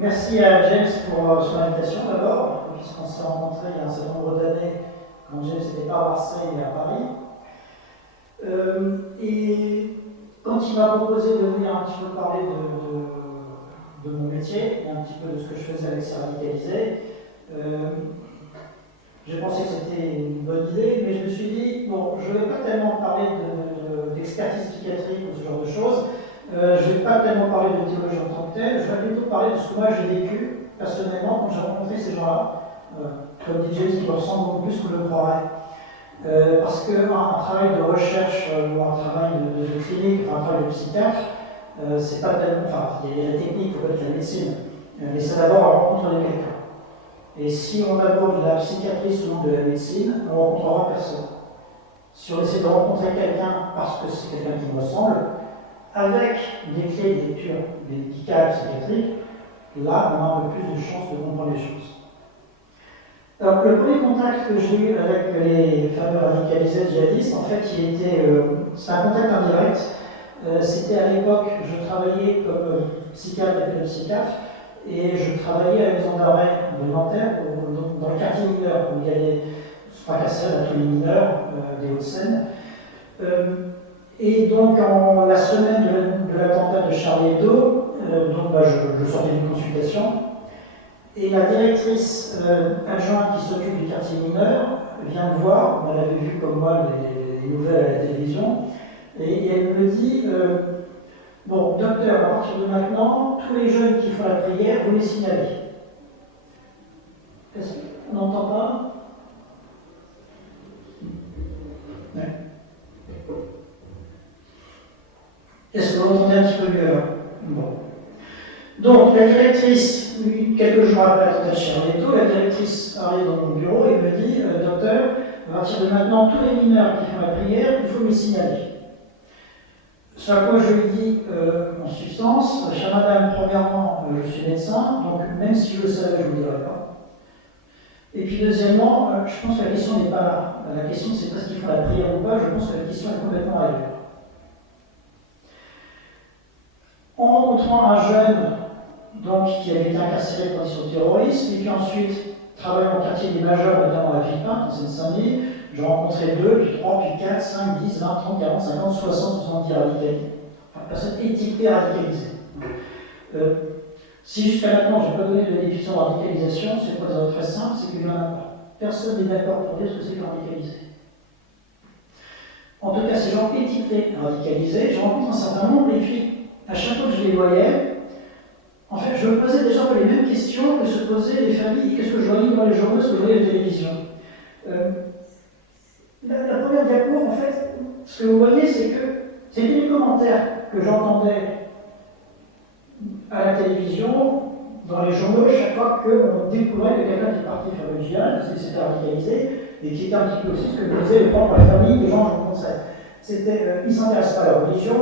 Merci à James pour son invitation d'abord, puisqu'on s'est rencontrés il y a un certain nombre d'années quand James n'était pas à Marseille mais à Paris. Et quand il m'a proposé de venir un petit peu parler de mon métier et un petit peu de ce que je faisais avec ces radicalisés, j'ai pensé que c'était une bonne idée, mais je me suis dit, bon, je ne vais pas tellement parler d'expertise psychiatrique ou ce genre de choses, je ne vais pas tellement parler de théologie en tant que telle, je vais plutôt parler de ce que moi j'ai vécu personnellement quand j'ai rencontré ces gens-là, comme dit James, qui me ressemblent beaucoup plus que je le croirais. Parce qu'un travail de recherche ou un travail de clinique, enfin un travail de psychiatre, c'est pas tellement. Enfin, il y a la technique, il faut connaître la médecine, mais c'est d'abord la rencontre de quelqu'un. Et si on aborde la psychiatrie selon de la médecine, on ne rencontrera personne. Si on essaie de rencontrer quelqu'un parce que c'est quelqu'un qui me ressemble, avec des clés de lecture médicales, psychiatriques, là, on a un peu plus de chances de comprendre les choses. Alors, le premier contact que j'ai eu avec les fameux radicalisés djihadistes, en fait, c'est un contact indirect. C'était à l'époque, je travaillais comme psychiatre et psychiatre, et je travaillais à la maison d'arrêt de Nanterre, dans le quartier mineur, où il y a les fracasseurs dans les mineurs des Hauts-de-Seine. Et donc, en la semaine de l'attentat de Charlie Hebdo, je sortais d'une consultation, et la directrice adjointe qui s'occupe du quartier mineur vient me voir, elle avait vu comme moi les nouvelles à la télévision, et elle me dit bon, docteur, à partir de maintenant, tous les jeunes qui font la prière, vous les signalez. Est-ce qu'on n'entend pas? Ouais. Est-ce que vous entendez un petit peu mieux là? Bon. Donc, la directrice, quelques jours après l'attentat de Charlie Hebdo, la directrice arrive dans mon bureau et me dit docteur, à partir de maintenant, tous les mineurs qui font la prière, il faut les signaler. Ce à quoi je lui dis en substance, chère madame, premièrement, je suis médecin, donc même si je le savais, je ne vous le dirais pas. Et puis deuxièmement, je pense que la question n'est pas là. La question, c'est pas ce qu'ils font la prière ou pas, je pense que la question est complètement ailleurs. En rencontrant un jeune donc, qui avait été incarcéré pour conditions de terrorisme, et puis ensuite travaillant au quartier des majeurs, notamment à Villepin, dans Seine-Saint-Denis, j'ai rencontré 2, puis 3, puis 4, 5, 10, 20, 30, 40, 50, 60, 70 radicalisés. Enfin, personnes étiquetées radicalisées. Si jusqu'à maintenant je n'ai pas donné de définition de radicalisation, c'est pour des très simple, c'est qu'il n'y en a pas. Personne n'est d'accord pour dire ce que c'est que radicalisé. En tout cas, ces gens étiquetés radicalisés, je rencontre un certain nombre, et puis à chaque fois que je les voyais, en fait, je me posais déjà les mêmes questions que se posaient les familles, qu'est-ce que je voyais dans les journaux, ce que je voyais à la télévision. La première diapo, en fait, ce que vous voyez, c'est que c'était les commentaires que j'entendais à la télévision, dans les journaux, chaque fois qu'on découvrait que quelqu'un était parti faire le djihad, parce qu'il s'était radicalisé, et qui était un petit peu aussi ce que me disait le propre la famille des gens que je rencontrais. C'était ils ne s'intéressent pas à la religion,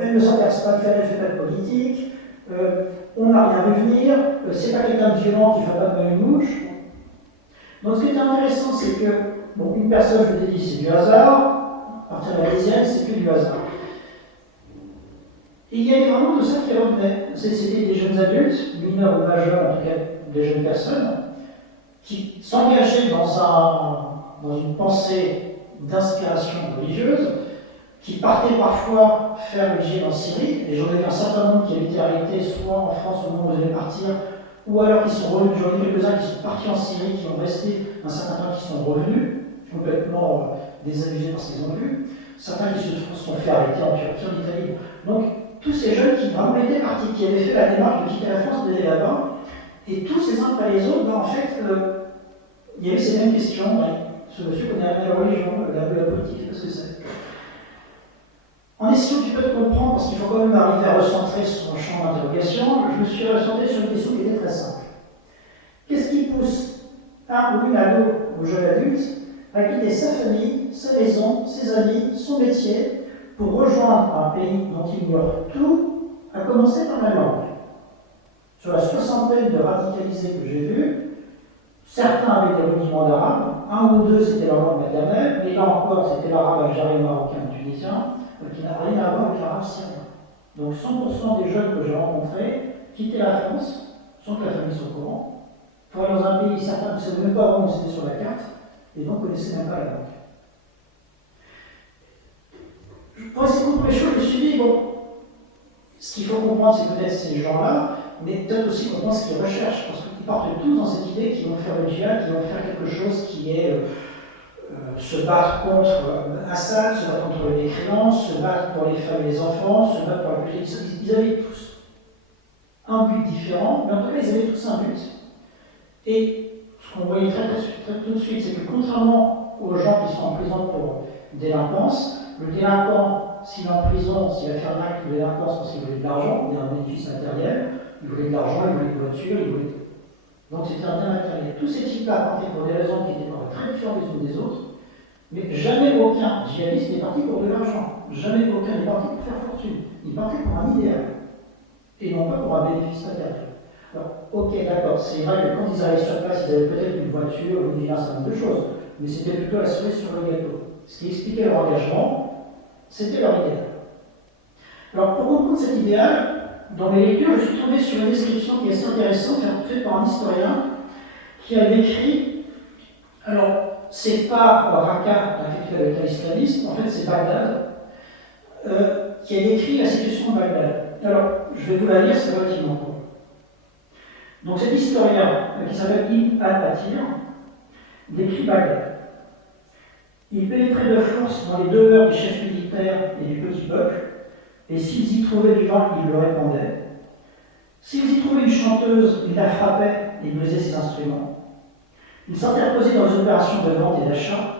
elle ne s'intéresse pas, elle ne fait pas de politique, on n'a rien vu venir, c'est pas quelqu'un de violent qui ne fait pas de une mouche. Donc ce qui est intéressant, c'est que, bon, une personne, je vous ai dit, c'est du hasard, à partir de la deuxième, c'est plus du hasard. Et il y avait vraiment tout ça qui revenait. C'était des jeunes adultes, mineurs ou majeurs, en tout cas des jeunes personnes, qui s'engageaient dans une pensée d'inspiration religieuse, qui partaient parfois faire le djihad en Syrie, et j'en ai vu un certain nombre qui avaient été arrêtés soit en France au moment où ils allaient partir, ou alors qui sont revenus. J'en ai vu quelques-uns qui sont partis en Syrie, qui ont resté un certain temps, qui sont revenus, complètement désabusés par ce qu'ils ont vu, certains qui se sont fait arrêter en Turquie, en Italie. Donc, tous ces jeunes qui vraiment étaient partis, qui avaient fait la démarche de quitter la France, d'aller là-bas, et tous les uns après les autres, en fait, il y avait ces mêmes questions. Ce monsieur connaît la religion, la politique, qu'est-ce que c'est? En essayant un petit peu de comprendre, parce qu'il faut quand même arriver à recentrer son champ d'interrogation, je me suis recentré sur une question qui était très simple. Qu'est-ce qui pousse un ou une ado ou jeune adulte à quitter sa famille, sa maison, ses amis, son métier, pour rejoindre un pays dont il ignore tout, à commencer par la langue? Sur la soixantaine de radicalisés que j'ai vus, certains avaient des rudiments d'arabe, un ou deux c'était leur langue maternelle, mais là encore c'était l'arabe algérien, marocain, tunisien, qui n'a rien à voir avec l'arabe syrien. Donc 100% des jeunes que j'ai rencontrés quittaient la France sans que la famille soit au courant. Pour aller dans un pays, certains ne savaient même pas où c'était sur la carte, et donc ne connaissaient même pas la langue. Pour essayer de comprendre les choses, je me suis dit, bon, ce qu'il faut comprendre, c'est peut-être ces gens-là, mais peut-être aussi comprendre ce qu'ils recherchent, parce qu'ils partent tous dans cette idée qu'ils vont faire le djihad, qu'ils vont faire quelque chose qui est se battre contre Assad, se battre contre les mécréants, se battre pour les femmes et les enfants, se battre pour la politique. Ils avaient tous un but différent, mais en tout cas, ils avaient tous un but. Et ce qu'on voyait très tout de suite, c'est que contrairement aux gens qui sont en prison pour délinquance, le délinquant, s'il est en prison, s'il va faire un acte de délinquance parce qu'il voulait de l'argent, il y a un bénéfice matériel, il voulait de l'argent, il voulait une voiture, il voulait... Donc c'était un bien matériel. Tous ces types-là partaient pour des raisons qui étaient très différentes les unes des autres, mais jamais aucun djihadiste n'est parti pour de l'argent. Jamais aucun n'est parti pour faire fortune. Il partait pour un idéal, et non pas pour un bénéfice matériel. Alors, ok, d'accord, c'est vrai que quand ils arrivaient sur place, ils avaient peut-être une voiture, une villa, un certain nombre de choses, mais c'était plutôt la cerise sur le gâteau. Ce qui expliquait leur engagement, c'était leur idéal. Alors, pour comprendre cet idéal, dans mes lectures, je suis tombé sur une description qui est assez intéressante, faite par un historien qui a décrit, alors, c'est pas Raqqa, la capitale de l'État islamiste, en fait, c'est Bagdad, qui a décrit la situation de Bagdad. Alors, je vais vous la lire, c'est relativement court. Donc, cet historien, qui s'appelle Ibn al-Athir, décrit Bagdad. Il pénétrait de force dans les demeures des chefs militaires et du petit peuple, et s'ils y trouvaient du vin, ils le répandaient. S'ils y trouvaient une chanteuse, ils la frappaient et brisaient ses instruments. Ils s'interposaient dans les opérations de vente et d'achat,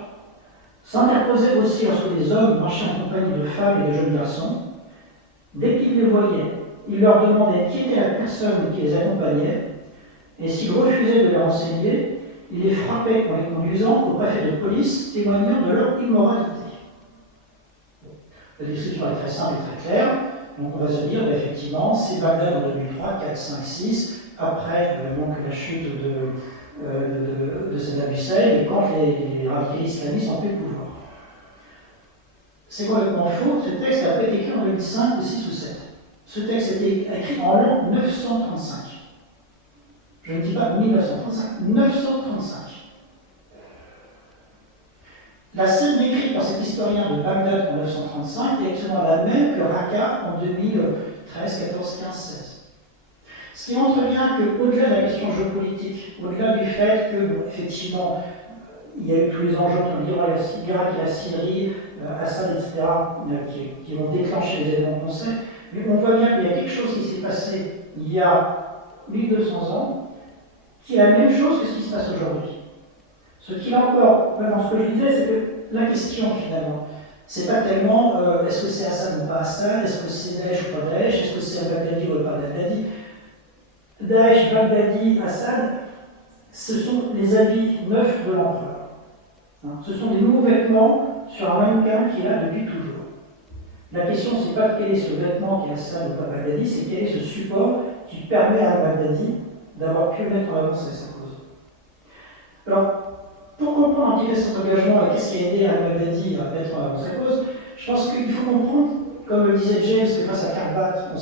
s'interposaient aussi lorsque des hommes marchaient en compagnie de femmes et de jeunes garçons. Dès qu'ils les voyaient, ils leur demandaient qui était la personne qui les accompagnait, et s'ils refusaient de les renseigner, ils les frappaient en les conduisant au préfet de police, témoignant de leur immoralité. La description est très simple et très claire. Donc on va se dire, effectivement, c'est Bagdad en 2003, 4, 5, 6, après donc, la chute de Saddam Hussein, et quand les radicaux islamistes ont pris le pouvoir. C'est complètement faux, ce texte a été écrit en 2005, ou 6 ou 7. Ce texte a été écrit en l'an 935. Je ne dis pas 1935, 935. La scène décrite par cet historien de Bagdad en 1935 est exactement la même que Raqqa en 2013, 14, 15, 16. Ce qui montre bien qu'au-delà de la question géopolitique, au-delà du fait que, effectivement, il y a eu tous les enjeux entre l'Irak et la Syrie, Assad, etc., qui vont déclencher les événements qu'on sait, mais on voit bien qu'il y a quelque chose qui s'est passé il y a 1200 ans, qui est la même chose que ce qui se passe aujourd'hui. Ce qui est encore, dans ce que je disais, c'est que la question finalement, c'est pas tellement est-ce que c'est Assad ou pas Assad, est-ce que c'est Daesh ou pas Daesh, est-ce que c'est Baghdadi ou pas Baghdadi. Daesh, Baghdadi, Assad, ce sont les habits neufs de l'empereur. Ce sont des nouveaux vêtements sur un mannequin qui est là depuis toujours. La question, c'est pas quel est ce vêtement qui est Assad ou pas Baghdadi, c'est quel est ce support qui permet à Baghdadi d'avoir pu mettre en avant sa cause. Alors, pour comprendre un petit peu cet engagement et qu'est-ce qui a aidé al-Baghdadi à mettre en avant sa cause, je pense qu'il faut comprendre, comme le disait James, que grâce à Karl Barth, on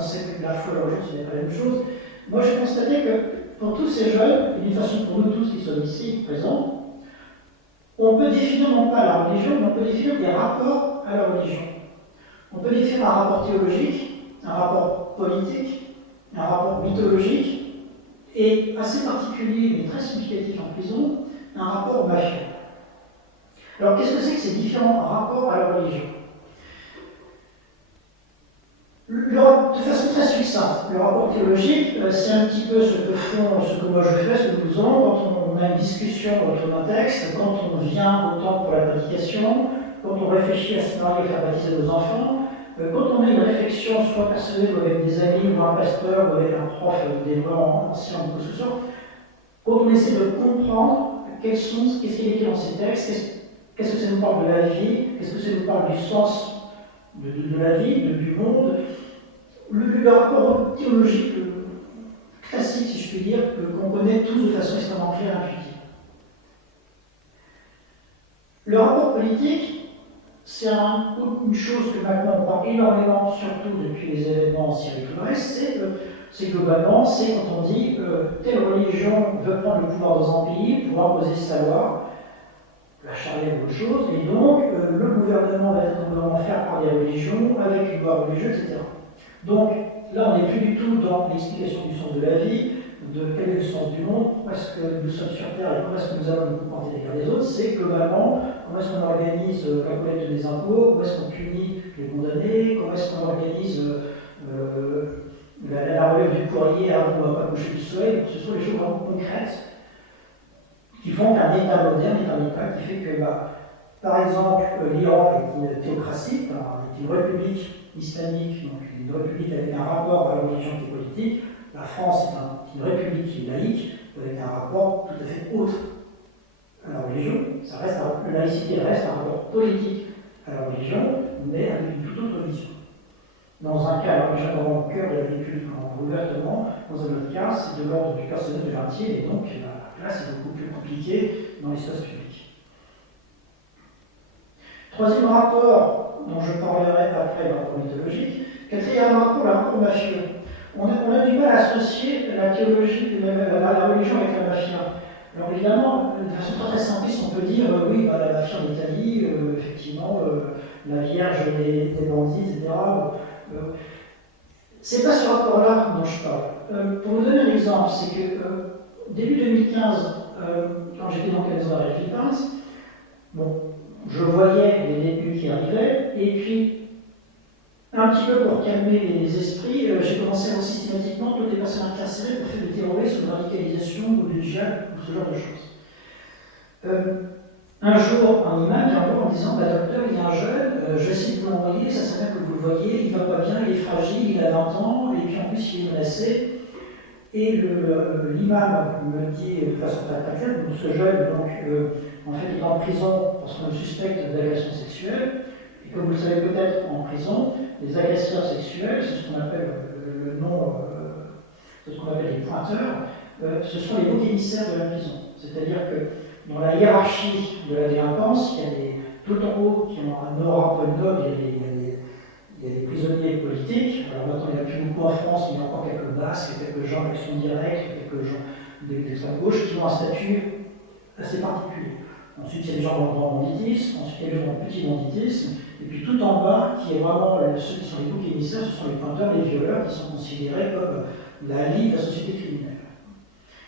sait que la foi et la religion, ce n'est pas la même chose. Moi, j'ai constaté que pour tous ces jeunes, et d'une façon pour nous tous qui sommes ici présents, on peut définir non pas la religion, mais on peut définir des rapports à la religion. On peut définir un rapport théologique, un rapport politique, un rapport mythologique, et assez particulier, mais très significatif en prison, un rapport mafieux. Alors, qu'est-ce que c'est que ces différents rapports à la religion? De façon très succincte, le rapport théologique, c'est un petit peu ce que moi je fais, ce que nous faisons quand on a une discussion autour d'un texte, quand on vient au temple pour la prédication, quand on réfléchit à ce qu'on arrive à faire baptiser nos enfants, quand on a une réflexion soit personnelle ou avec des amis, ou un pasteur, ou avec un prof d'éléments anciens ou ce soit, quand on essaie de comprendre qu'est-ce qui est écrit dans ces textes, qu'est-ce que ça nous parle de la vie, qu'est-ce que ça nous parle du sens de la vie, du monde, le rapport théologique classique, si je puis dire, qu'on connaît tous de façon extrêmement claire et intuitive. Le rapport politique, c'est une chose que maintenant on parle énormément, surtout depuis les événements en Syrie et tout le reste, C'est globalement, c'est quand on dit telle religion veut prendre le pouvoir dans un pays pour imposer sa loi, la charia ou autre chose, et donc le gouvernement va être un gouvernement fait par des religions, avec une loi religieuse, etc. Donc là, on n'est plus du tout dans l'explication du sens de la vie, de quel est le sens du monde, comment est-ce que nous sommes sur Terre et comment est-ce que nous allons nous comporter les uns des autres. C'est globalement comment est-ce qu'on organise la collecte des impôts, comment est-ce qu'on punit les condamnés, comment est-ce qu'on organise la relève du courrier avant qu'on ne va pas coucher du soleil. Donc, ce sont des choses vraiment concrètes qui font qu'un État moderne est un État qui fait que, par exemple, l'Iran est une théocratie, est une république islamique, donc une république avec un rapport à la religion qui est politique. La France est une république qui est laïque, avec un rapport tout à fait autre à la religion. La laïcité reste un rapport politique à la religion, mais avec une toute autre vision. Dans un cas, la religion est vraiment au cœur de la vie publique ouvertement. Dans un autre cas, c'est de l'ordre du personnel de l'intime, et donc la place est beaucoup plus compliquée dans l'espace public. Troisième rapport, dont je parlerai après, le rapport mythologique. Quatrième rapport, le rapport mafieux. On a du mal à associer la théologie, la religion avec la mafia. Alors évidemment, de façon très simpliste, on peut dire oui, la mafia en Italie, effectivement, la Vierge des bandits, etc. C'est pas ce rapport-là dont je parle. Pour vous donner un exemple, c'est que début 2015, quand j'étais dans le maison de Philippines, bon, je voyais les détenus qui arrivaient, et puis un petit peu pour calmer les esprits, j'ai commencé à voir systématiquement toutes les personnes incarcérées pour faire du terrorisme, de radicalisation ou du djihad, ou ce genre de choses. Un jour, un imam vient voir en disant docteur, il y a un jeune, je sais que vous l'envoyez, ça serait bien que vous le voyez, il ne va pas bien, il est fragile, il a 20 ans, et puis en plus il est menacé. Et l'imam me dit de façon très claire, ce jeune, en fait, il est en prison parce qu'on le suspecte d'agression sexuelle. Et comme vous le savez peut-être, en prison, les agresseurs sexuels, c'est ce qu'on appelle c'est ce qu'on appelle les pointeurs, ce sont les boucs émissaires de la prison. C'est-à-dire que dans la hiérarchie de la délinquance, il y a tout en haut qui ont un aura un peu noble, il y a des prisonniers politiques. Alors maintenant, il n'y en a plus beaucoup en France, mais il y a encore quelques basques, quelques gens d'action directe, quelques gens d'extrême gauche qui ont un statut assez particulier. Ensuite, il y a des gens dans le grand banditisme, ensuite il y a des gens dans le petit banditisme, et puis tout en bas, qui est vraiment ceux qui sont les boucs émissaires, ce sont les pointeurs, les violeurs, qui sont considérés comme la ligue de la société criminelle.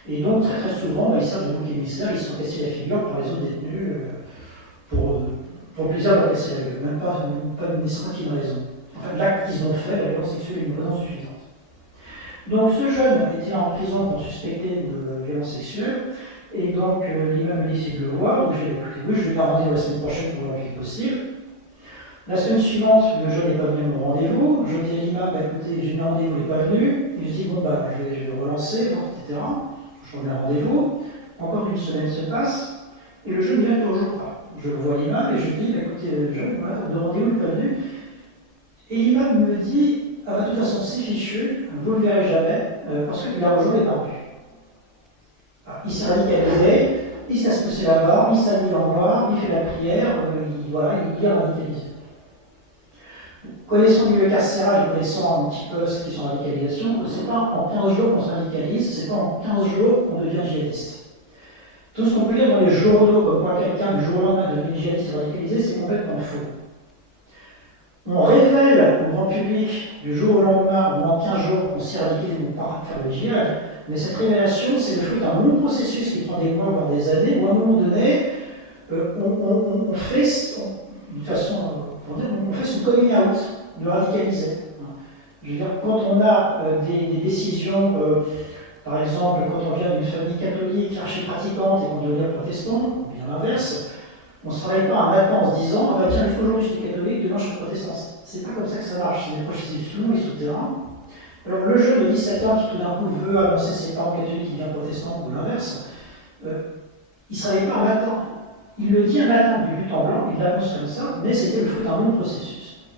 Et donc, très très souvent, ils servent de boucs émissaires, ils sont cassés la figure par les autres détenus pour plusieurs de casser la gueule, même pas nécessairement qu'ils ont raison. Enfin, l'acte qu'ils ont fait, la violence sexuelle est une raison suffisante. Donc, ce jeune était en prison pour suspecter de violence sexuelle. Et donc, l'imam me dit c'est de le voir, donc je vais écouter, oui, je vais faire rendez-vous la semaine prochaine pour voir le plus possible. La semaine suivante, le jeune n'est pas venu au rendez-vous. Je dis à l'imam, écoutez, j'ai mis un rendez-vous, il n'est pas venu. Il se dit, bon, je vais le relancer, etc. Je remets un rendez-vous. Encore une semaine se passe, et le jeune ne vient toujours pas. Je vois l'imam et je dis, écoutez, le jeune, voilà, de rendez-vous, il n'est pas venu. Et l'imam me dit, de toute façon, c'est fichu, vous ne le verrez jamais, parce qu'il a rejoint les parus. Il s'est radicalisé, il s'est associé la barre, il s'est mis en noir, il fait la prière, il est radicalisé. Connaissant le milieu carcéral, connaissant un petit peu ce qui sont en radicalisation, c'est pas en 15 jours qu'on se radicalise, c'est pas en 15 jours qu'on devient djihadiste. Tout ce qu'on peut lire dans les journaux, comme quoi quelqu'un du jour au lendemain devient djihadiste radicalisé, c'est complètement faux. On révèle au grand public du jour au lendemain, ou en 15 jours, qu'on s'est radicalisé ou pas faire le djihad. Mais cette révélation, c'est le fruit d'un long processus qui prend des mois, voire des années, où à un moment donné, on fait, d'une façon, on fait ce coming out de radicaliser. Je veux dire, quand on a des décisions, par exemple, quand on vient d'une famille catholique, archi-pratiquante et qu'on devient protestant, ou bien l'inverse, on ne se travaille pas un matin en se disant, tiens, aujourd'hui je suis catholique, demain je suis protestant. C'est pas comme ça que ça marche, c'est des processus longs et souterrains. Alors le jeune de 17 ans qui tout d'un coup veut annoncer ses parents catholiques qui vient protestant ou l'inverse, il ne se réveille pas un matin. Il le dit un matin du but en blanc, il l'annonce comme ça, mais c'était le fruit d'un long processus.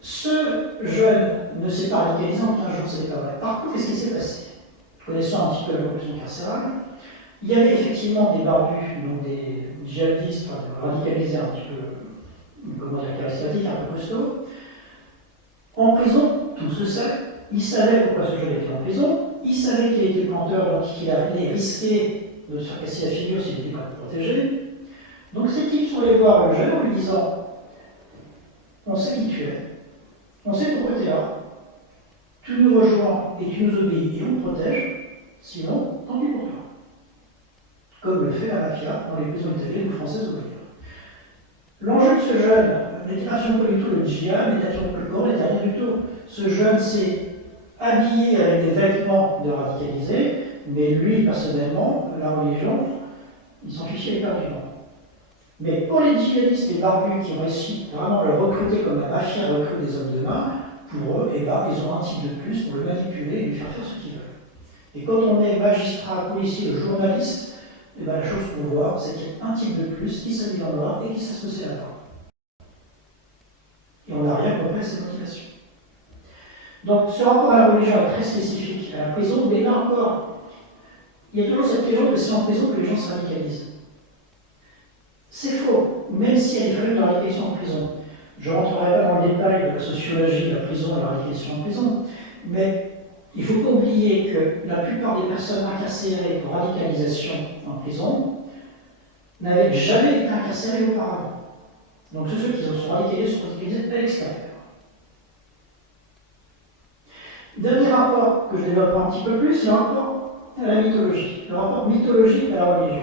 Ce jeune ne s'est pas radicalisé en 15 jours, ce n'est pas vrai. Par contre, qu'est-ce qui s'est passé? Connaissant un petit peu la corruption carcérale, il y avait effectivement des barbus, donc des djihadistes, radicalisés un petit peu, comment dire, charismatiques, un peu costauds. En prison, tout se sait, il savait pourquoi ce jeune était en prison, il savait qu'il était planteur, donc qu'il allait risquer de se faire casser la figure s'il n'était pas protégé. Donc ces types sont allés voir le jeune en lui disant on sait qui tu es, on sait pourquoi tu es là, tu nous rejoins et tu nous obéis et on te protège, sinon, tant pis pour toi. Comme le fait la mafia dans les prisons italiennes ou françaises ouvrières. L'enjeu de ce jeune n'était absolument pas du tout le djihad, n'était absolument pas le Coran, n'était rien du tout. Ce jeune s'est habillé avec des vêtements de radicalisés, mais lui, personnellement, la religion, il s'en fichait éperdument. Mais pour les djihadistes et barbus qui ont réussi vraiment à le recruter comme la mafia recrute des hommes de main, pour eux, eh ben, ils ont un type de plus pour le manipuler et lui faire faire ce qu'ils veulent. Et quand on est magistrat, policier ou journaliste, eh ben, la chose qu'on voit, c'est qu'il y a un type de plus qui s'habille en noir et qui s'associe à la barre. Et on n'a rien compris à ses motivations. Donc ce rapport à la religion est très spécifique à la prison, mais là encore, il y a toujours cette question que c'est en prison que les gens se radicalisent. C'est faux, même s'il y a des phénomènes de radicalisation en prison. Je ne rentrerai pas dans le détail de la sociologie de la prison et de la radicalisation en prison, mais il ne faut pas oublier que la plupart des personnes incarcérées pour radicalisation en prison n'avaient jamais été incarcérées auparavant. Donc tous ceux qui sont radicalisés à l'extérieur. Dernier rapport que je développerai un petit peu plus, c'est le rapport à la mythologie, le rapport mythologique à la religion.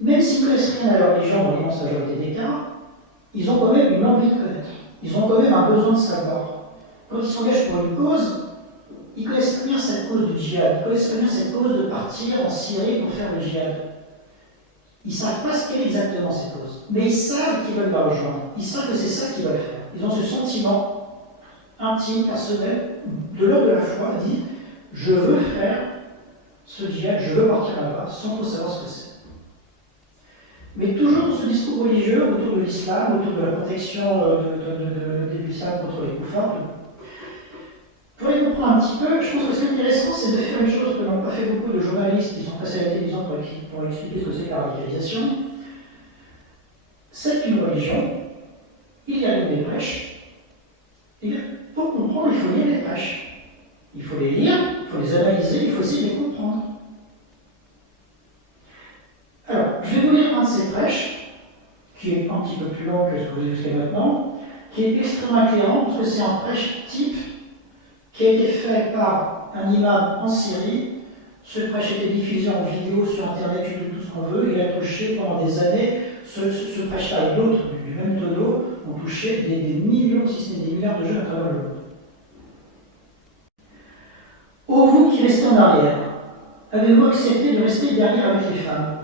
Même s'ils ne connaissent rien à la religion dans l'immense majorité des cas, ils ont quand même une envie de connaître. Ils ont quand même un besoin de savoir. Quand ils s'engagent pour une cause, ils connaissent très bien cette cause du djihad, ils connaissent très bien cette cause de partir en Syrie pour faire le djihad. Ils ne savent pas ce qu'est exactement cette cause, mais ils savent qu'ils veulent la rejoindre. Ils savent que c'est ça qu'ils veulent faire. Ils ont ce sentiment intime, personnel, de l'ordre de la foi, dit je veux faire ce djihad, je veux partir là-bas, sans trop savoir ce que c'est. Mais toujours dans ce discours religieux autour de l'islam, autour de la protection de l'islam contre les koufars. Pour les comprendre un petit peu, je pense que ce qui est intéressant, c'est de faire une chose que n'ont pas fait beaucoup de journalistes qui sont passés à la télévision pour expliquer ce que c'est que la radicalisation. C'est une religion, il y a des prêches, et pour comprendre, il faut lire les prêches. Il faut les lire, il faut les analyser, il faut essayer de les comprendre. Alors, je vais vous lire un de ces prêches, qui est un petit peu plus long que ce que vous avez fait maintenant, qui est extrêmement éclairant, parce que c'est un prêche type qui a été fait par un imam en Syrie. Ce prêche a été diffusé en vidéo sur Internet, YouTube, tout ce qu'on veut. Il a touché pendant des années, ce prêche-là et d'autres du même tonneau ont touché des millions, si ce n'est des milliards de jeunes à travers le monde. Ô vous qui restez en arrière, avez-vous accepté de rester derrière avec les femmes?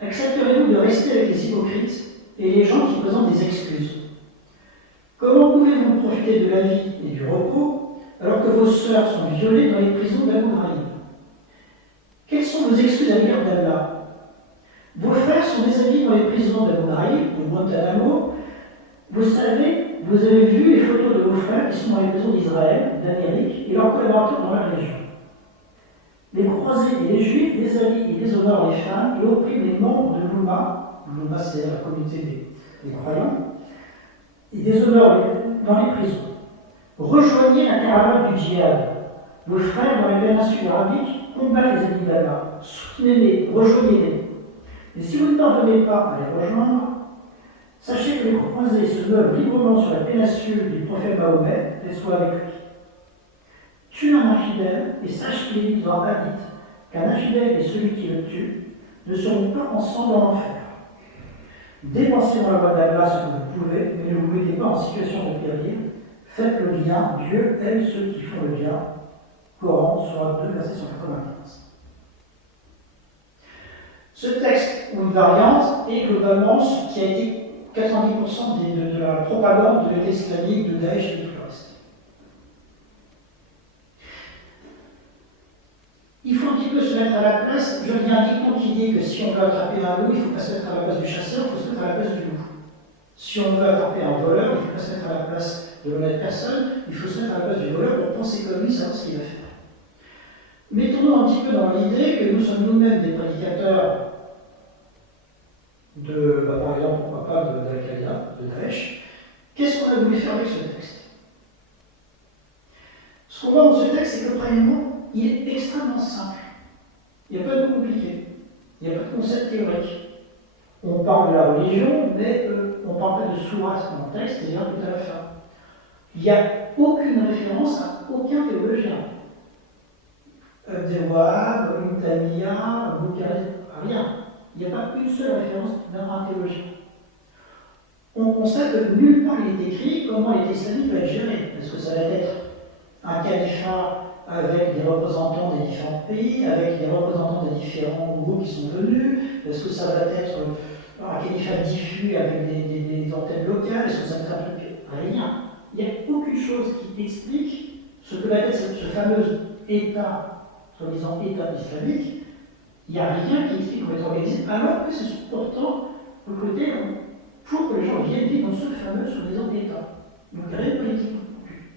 Accepterez-vous de rester avec les hypocrites et les gens qui présentent des excuses? Comment pouvez-vous profiter de la vie et du repos alors que vos sœurs sont violées dans les prisons d'Abu Ghraib? Quelles sont vos excuses à l'égard d'Allah? Vos frères sont déshabillés dans les prisons d'Abu Ghraib, de Guantanamo. Vous savez, vous avez vu les photos de vos frères qui sont dans les prisons d'Israël, d'Amérique et leurs collaborateurs dans la région. Les croisés et les juifs déshabillent et déshonorent les femmes et oppriment les membres de l'Oumma. L'Oumma, c'est la communauté des croyants. Ils déshonorent dans les prisons. Rejoignez la caravane du djihad. Vos frères dans les péninsules arabiques combattent les ennemis d'Allah. Soutenez-les, rejoignez-les. Et si vous ne parvenez pas à les rejoindre, sachez que les croisés se meuvent librement sur la péninsule du prophète Mahomet, et soient avec lui. Tue un infidèle et sache qu'il est dit dans Hadith qu'un infidèle et celui qui le tue ne seront pas ensemble en enfer. Dépensez dans la voie d'Allah ce que vous pouvez, mais ne vous mettez pas en situation de péril. Faites le bien, Dieu aime ceux qui font le bien. Coran, Sourate 2, verset 195. Ce texte, ou une variante, est globalement ce qui a été 90% de la propagande de l'État islamique, de Daesh et de tout le reste. Il faut un petit peu se mettre à la place. Je viens un dicton qui dit que si on veut attraper un loup, il ne faut pas se mettre à la place du chasseur, il faut se mettre à la place du loup. Si on veut attraper un voleur, il ne faut pas se mettre à la place de l'honnête personne, il faut se mettre à la place du voleur pour penser comme lui, savoir ce qu'il va faire. Mettons-nous un petit peu dans l'idée que nous sommes nous-mêmes des prédicateurs par exemple, pourquoi pas d'Al-Qaïda, de Daesh. Qu'est-ce qu'on a voulu faire avec ce texte? extrêmement simple. Il n'y a pas de compliqué. Il n'y a pas de concept théorique. On parle de la religion, mais on ne parle pas de sourate dans le texte, c'est-à-dire tout à la fin. Il n'y a aucune référence à aucun théologien. De Wahab, Ibn Taymiyyah, Bukhari, rien. Il n'y a pas une seule référence d'un théologien. On constate que nulle part il est écrit comment l'État islamique va être géré. Est-ce que ça va être un califat avec des représentants des différents pays, avec des représentants des différents groupes qui sont venus? Est-ce que ça va être un califat diffus avec des antennes locales? Est-ce que ça va être un truc? Rien. Il n'y a aucune chose qui explique ce que va être ce fameux État, soi-disant État islamique. Il n'y a rien qui explique comment être organisé, alors que c'est pourtant recruté pour que les gens viennent vivre dans ce fameux soi-disant État. Donc il n'y a rien de politique non plus.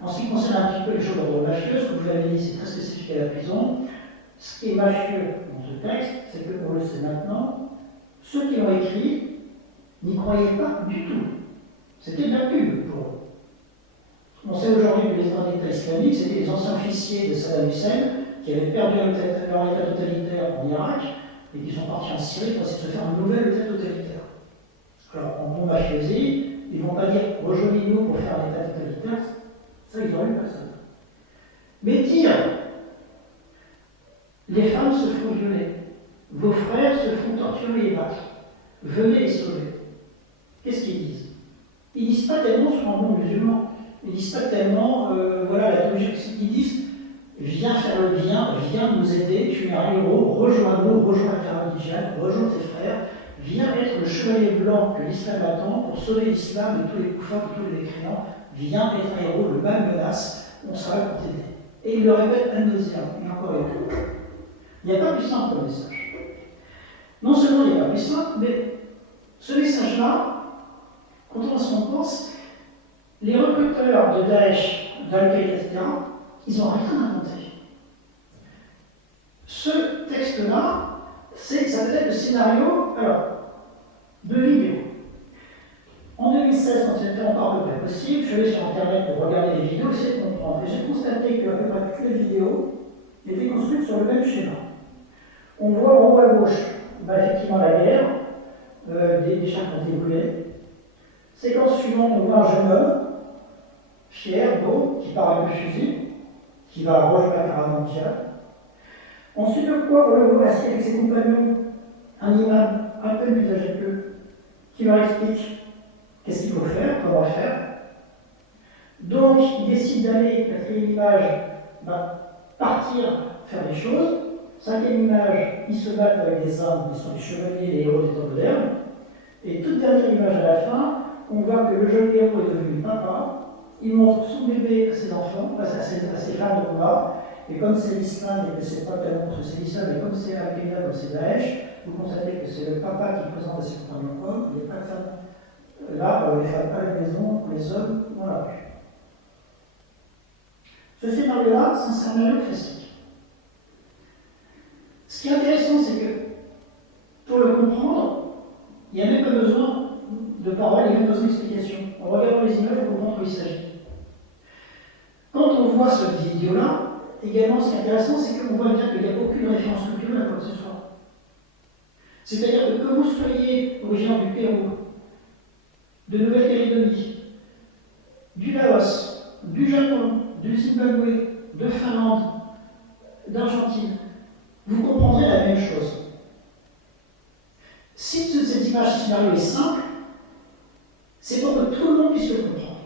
En ce qui concerne un petit peu les choses d'ordre mafieux, ce que vous avez dit, c'est très spécifique à la prison. Ce qui est mafieux dans ce texte, c'est que, on le sait maintenant, ceux qui l'ont écrit n'y croyaient pas du tout. C'était de la pub pour eux. On sait aujourd'hui que les États islamiques, c'était les anciens officiers de Saddam Hussein qui avaient perdu leur État totalitaire en Irak et qui sont partis en Syrie pour essayer de se faire un nouvel État totalitaire. Alors, en bon mafiosi, ils ne vont pas dire rejoignez-nous pour faire un État totalitaire, ça ils n'auraient eu personne. Mais dire les femmes se font violer, vos frères se font torturer et battre, venez les sauver. Qu'est-ce qu'ils disent? Ils ne disent pas tellement sur un bon musulman. Ils ne disent pas tellement, voilà, la théologie, ils disent viens faire le bien, viens nous aider, tu es un héros, rejoins-nous, rejoins la caravane, rejoins tes frères, viens être le chevalier blanc que l'islam attend pour sauver l'islam de tous les koufars, de tous les mécréants, viens être un héros, le mal menace, on sera là pour t'aider. Et il le répète un deuxième, et encore une fois. Il n'y a pas plus simple comme message. Non seulement il n'y a pas plus simple, mais ce message-là, contrairement à ce qu'on pense, les recruteurs de Daesh, d'Al-Qaïda, etc., ils n'ont rien inventé. Ce texte-là, ça peut être le scénario de vidéo. En 2016, quand c'était encore à peu près possible, je suis allé sur Internet pour regarder les vidéos, essayer de comprendre. Et j'ai constaté qu'à peu près toutes les vidéos étaient construites sur le même schéma. On voit en haut à gauche, effectivement, la guerre, des chars qui ont été brûlés. Séquence suivante, on voit un jeune homme, fier, beau, qui part avec le fusil, qui va rejoindre la caravane djihad. Ensuite, on le voit assis avec ses compagnons, un imam un peu plus âgé qu'eux, qui leur explique qu'est-ce qu'il faut faire, comment le faire. Donc, il décide d'aller, quatrième image, partir faire des choses. Cinquième image, ils se battent avec des armes, ils sont les chevaliers et les héros des temps modernes. Et toute dernière image à la fin, on voit que le jeune héros est devenu papa. Il montre son bébé à ses enfants, à ses femmes de combat. Et comme c'est l'islam, et que c'est pas tellement parce que c'est l'islam, mais comme c'est Al-Qaïda, comme c'est Daesh, vous constatez que c'est le papa qui présente à ses compagnons hommes, il n'y a pas de femme. Là, les femmes à la maison, les hommes dans la rue. Ce scénario-là, c'est un scénario classique. Ce qui est intéressant, c'est que pour le comprendre, il n'y a même pas besoin de paroles, il n'y a même pas besoin d'explication. On regarde les images pour comprendre de quoi il s'agit. Quand on voit cette vidéo-là, également, ce qui est intéressant, c'est qu'on voit bien qu'il n'y a aucune référence culturelle à quoi que ce soit. C'est-à-dire que vous soyez originaire du Pérou, de Nouvelle-Calédonie, du Laos, du Japon, du Zimbabwe, de Finlande, d'Argentine, vous comprendrez la même chose. Si cette image, ce scénario est simple, c'est pour que tout le monde puisse le comprendre.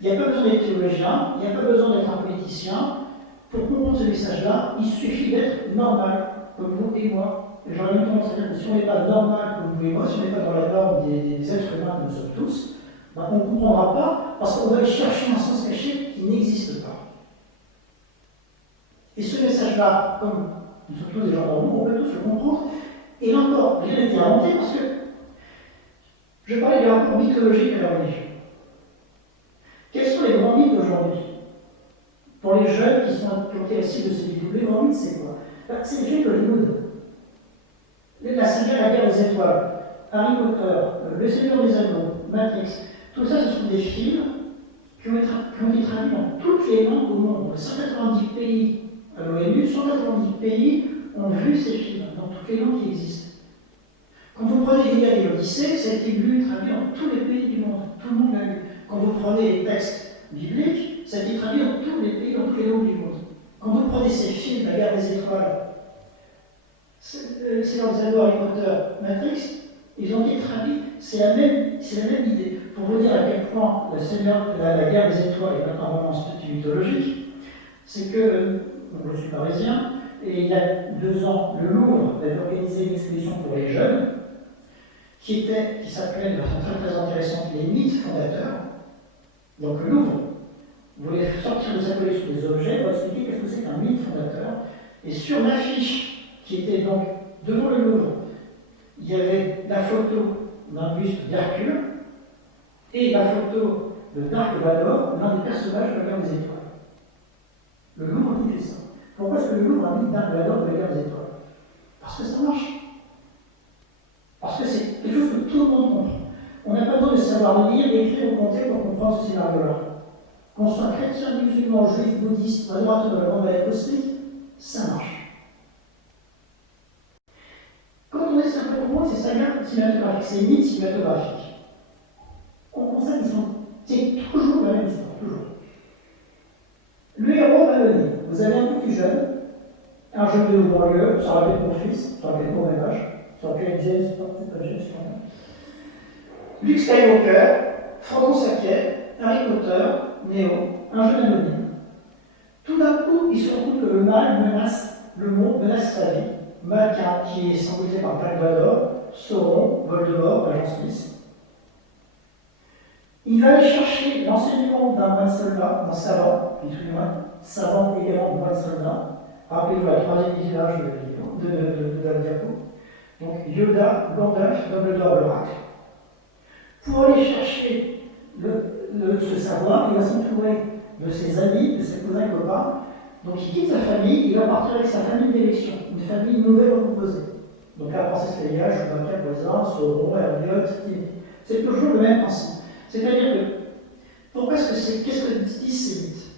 Il n'y a pas besoin d'être théologien, il n'y a pas besoin d'être un politicien. Pour comprendre ce message-là, il suffit d'être normal, comme vous et moi. Et j'aurais même tendance à dire que si on n'est pas normal comme vous et moi, si on n'est pas dans la norme des êtres humains que nous sommes tous, on ne comprendra pas parce qu'on va aller chercher un sens caché qui n'existe pas. Et ce message-là, comme nous sommes tous des gens normaux, on peut tous le comprendre. Et là encore, rien n'a été inventé parce que je parlais du rapport mythologique à la religion. Quels sont les grands mythes d'aujourd'hui? Pour les jeunes qui sont intéressés de ces vidéos, les grands mythes, c'est quoi? C'est les films d'Hollywood. La saga La Guerre des Étoiles, Harry Potter, Le Seigneur des Anneaux, Matrix, tout ça, ce sont des films qui ont été traduits dans toutes les langues au monde. 190 pays à l'ONU, 190 pays ont vu ces films dans toutes les langues qui existent. Quand vous prenez l'Iliade et l'Odyssée, ça a été lu et traduit dans tous les pays du monde. Tout le monde l'a lu. Quand vous prenez les textes bibliques, ça a été traduit dans tous les pays, dans toutes les langues du monde. Quand vous prenez ces films, La guerre des étoiles, Seigneur des Anneaux, Harry Potter, Matrix, ils ont été traduits, c'est la même idée. Pour vous dire à quel point la guerre des étoiles est maintenant vraiment un statut mythologique, c'est que, je suis parisien, et il y a 2 ans, le Louvre avait organisé une exposition pour les jeunes, qui s'appelait de façon très très intéressante les mythes fondateurs. Donc le Louvre voulait sortir de sa collection des objets pour expliquer qu'est-ce que c'est qu'un mythe fondateur. Et sur l'affiche qui était donc devant le Louvre, il y avait la photo d'un buste d'Hercule et la photo de Dark Vador, l'un des personnages de la guerre des étoiles. Le Louvre qui fait ça. Pourquoi est-ce que le Louvre a mis Dark Vador de la guerre des étoiles? Parce que ça marche. Parce que c'est quelque chose que tout le monde comprend. On n'a pas besoin de savoir lire, écrire ou compter pour comprendre ce scénario-là. Qu'on soit chrétien, musulman, juif, bouddhiste, adorateur de la grande balade cosmique, ça marche. Quand on est simplement, c'est saga cinématographique, c'est mythe cinématographique. On constate qu'ils sont, c'est toujours la même histoire, toujours. Le héros malhonnête, vous avez un peu plus jeune, un jeune de banlieue, ça aurait pu être mon fils, ça aurait pu être mon même âge, ça aurait pu être James, peut-être pas James, Luke Skywalker, Frodon Sackey, Harry Potter, Neo, un jeune anonyme. Tout d'un coup, il se rend compte que le mal menace le monde, menace sa vie. Mal qui est symbolisé par Dark Vador, Sauron, Voldemort, l'agent Smith. Il va aller chercher l'enseignement d'un moine soldat, d'un savant, puis tout le monde, savant également moine soldat. Rappelez-vous la 3e village de la diapo. Donc Yoda, Gandalf, Dumbledore, l'oracle. Pour aller chercher ce savoir, il va s'entourer de ses amis, de ses cousins et copains. Donc il quitte sa famille, il va partir avec sa famille d'élection, une famille nouvelle recomposée. Donc la princesse Leia, Chewbacca, voisin, Sauron, Hermione, c'est toujours le même principe. C'est-à-dire que, pourquoi est-ce que c'est, qu'est-ce que disent ces mythes?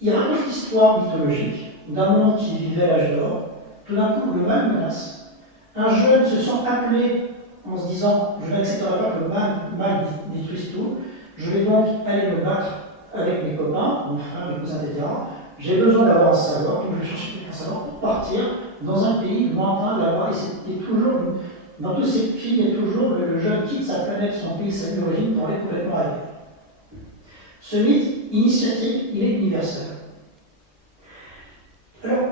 Il raconte l'histoire mythologique d'un monde qui vivait à l'âge d'or. Tout d'un coup, le mal menace. Un jeune se sent appelé en se disant, je n'accepterai pas que le mal détruise tout, je vais donc aller me battre avec mes copains, mon frère, mes cousins, etc. J'ai besoin d'avoir un savoir, donc je vais chercher un savoir pour partir dans un pays lointain là-bas. Et c'est toujours, dans tous ces films, il y a toujours le jeune quitte sa planète, son pays, sa ville d'origine pour aller complètement ailleurs. Ce mythe initiatique, il est universel. Alors,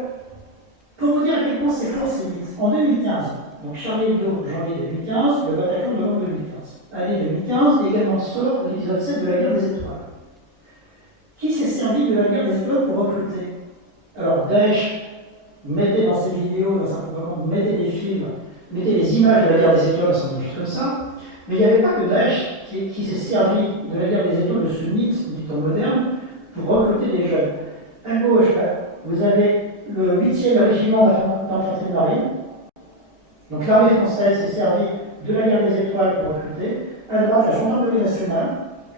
pour vous dire à quel point c'est fort ces mythes, en 2015, donc Charlie Hebdo, janvier 2015, le Bataclan, novembre 2015. Année 2015, et également sort l'épisode 7 de la guerre des étoiles. Qui s'est servi de la guerre des étoiles pour recruter? Alors Daesh mettait dans ses vidéos, dans un programme, mettait des films, mettait des images de la guerre des étoiles, ça marche comme ça, mais il n'y avait pas que Daesh qui s'est servi de la guerre des étoiles, de ce mythe, dit-on moderne, pour recruter des jeunes. À gauche, vous avez le 8e régiment d'infanterie de marine. Donc l'armée française s'est servie de la guerre des étoiles pour recruter. À droite, la gendarmerie nationale,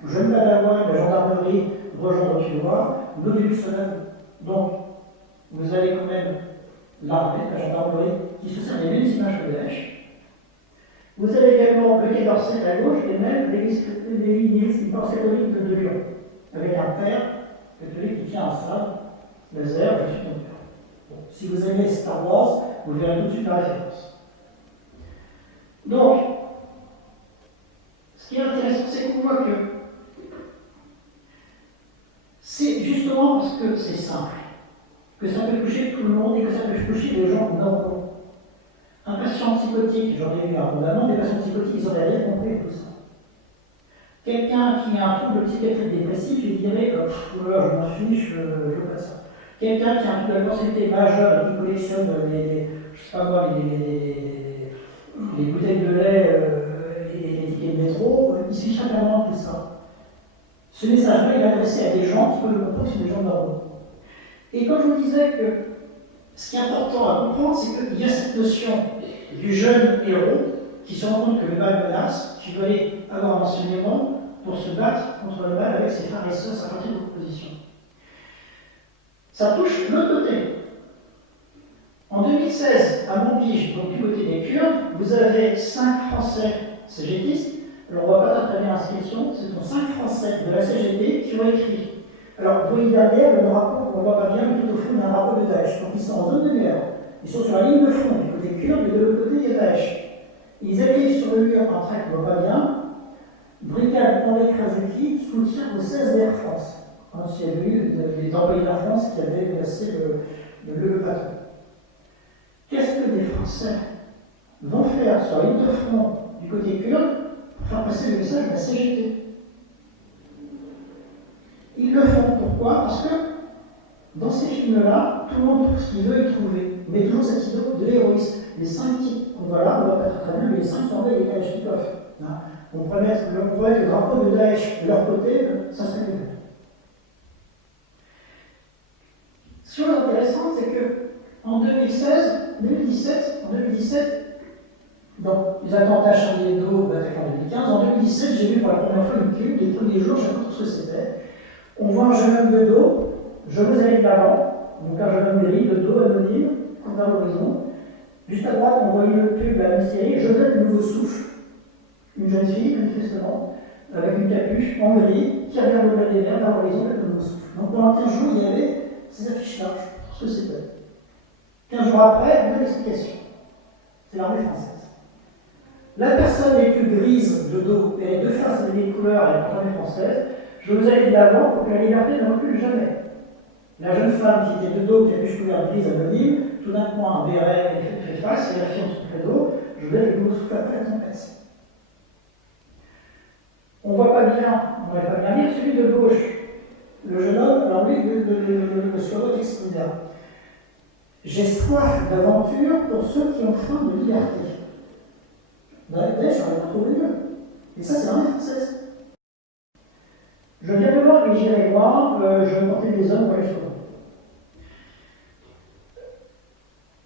jeune Padawan, la gendarmerie rejoint le noir, Nobulus Sonam. Donc, vous avez quand même l'armée, la gendarmerie, qui se sert des mêmes images que Daesh. Vous avez également le Quai d'Orsay à gauche et même l'église catholique de Lyon, avec un père catholique qui tient un sabre laser, je suis ton père. Bon, si vous aimez Star Wars, vous verrez tout de suite la référence. Donc, ce qui est intéressant, c'est qu'on voit que c'est justement parce que c'est simple, que ça peut toucher tout le monde et que ça peut toucher les gens normaux. Un patient psychotique, j'en ai vu abondamment, des patients psychotiques, ils auraient rien compris tout ça. Quelqu'un qui a un trouble psychiatrique dépressif, il dirait je m'en fiche, je veux pas ça. Quelqu'un qui a un trouble de l'anxiété majeure, qui collectionne les bouteilles de lait et les tickets de métro, il se fiche simplement de tout ça. Ce message-là est adressé à des gens qui peuvent le comprendre, c'est des gens normaux. Et comme je vous disais que ce qui est important à comprendre, c'est qu'il y a cette notion du jeune héros qui se rend compte que le mal menace, qui veut aller avoir un enseignement, pour se battre contre le mal avec ses frères et sœurs, sa partie d'opposition. Ça touche l'autre côté. En 2016, à Montpige, donc du côté des Kurdes, vous avez 5 Français CGTistes. Alors on ne voit pas très bien l'inscription, ce sont 5 Français de la CGT qui ont écrit. Alors, pour y derrière, le drapeau, on ne voit pas bien, mais tout au fond, il y a un drapeau de Daesh. Donc ils sont en zone de guerre. Ils sont sur la ligne de front, du côté kurde, et de l'autre côté, il y a Daesh. Ils écrivent sur le mur un trait qu'on ne voit pas bien. Brigade Henri Krasicki soutient au 16 d'Air France. Quand il y a eu des employés d'Air France qui avaient menacé le bateau. Qu'est-ce que les Français vont faire sur la ligne de front du côté kurde pour faire passer le message de la CGT? Ils le font. Pourquoi? Parce que dans ces films-là, tout le monde trouve ce qu'il veut y trouver. Mais toujours cette idée de l'héroïsme. Les 5 types qu'on voit là, on voit pas très bien, mais les 5 soldats et les Kalachnikov. On pourrait mettre le drapeau de Daesh de leur côté, ça serait mieux. Ce qui est intéressant, c'est qu'en 2017, donc les attentats Charlie Hebdo, l'attaque en 2015, en 2017, j'ai vu pour la première fois une pub, les premiers jours, je ne sais pas ce que c'était. On voit un jeune homme de dos, je veux aller de l'avant, donc un jeune homme gris, de dos, anonyme, vers l'horizon. Juste à droite, on voit une pub de la même série, je veux le nouveau souffle. Une jeune fille, manifestement, avec une capuche en gris, qui regarde au-delà des mers, vers l'horizon, avec le nouveau souffle. Donc pendant 15 jours, il y avait ces affiches-là, ce que c'était. 15 jours après, on a l'explication. C'est l'armée française. La personne les plus grises de dos et les deux faces et les couleurs avec l'armée française, je vous allais de l'avant pour que la liberté ne recule jamais. La jeune femme qui était de dos, qui avait les couleurs grises anonyme, tout d'un coup un béret et fait face, et affirme son credo, je vais le nouveau souffle après la tempête. On ne voit pas bien, on ne va pas bien lire celui de gauche. Le jeune homme, alors lui, le slogan est extraordinaire. J'ai soif d'aventure pour ceux qui ont faim de liberté. Daesh, on va trouver mieux. Et ça, c'est l'armée française. Je viens de voir que j'irai voir, je vais porter des hommes pour les sauver.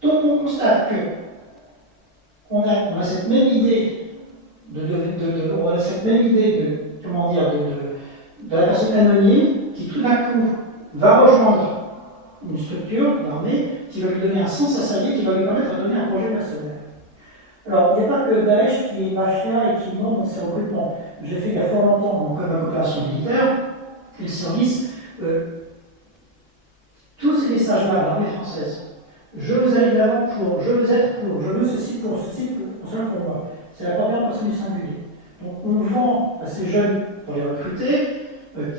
Donc on constate qu'on a cette même idée de la personne anonyme qui tout d'un coup va rejoindre une structure, une armée, qui va lui donner un sens à sa vie, qui va lui permettre de donner un projet personnel. Alors, il n'y a pas que Daesh qui est mafia et qui monte dans ses recrutements. J'ai fait il y a fort longtemps, dans la coopération militaire, et le service, tous ces messages-là, l'armée française, je veux aller de l'avant pour, je veux être pour, je veux ceci pour cela pour moi. C'est la première personne du singulier. Donc on vend à ces jeunes pour les recruter,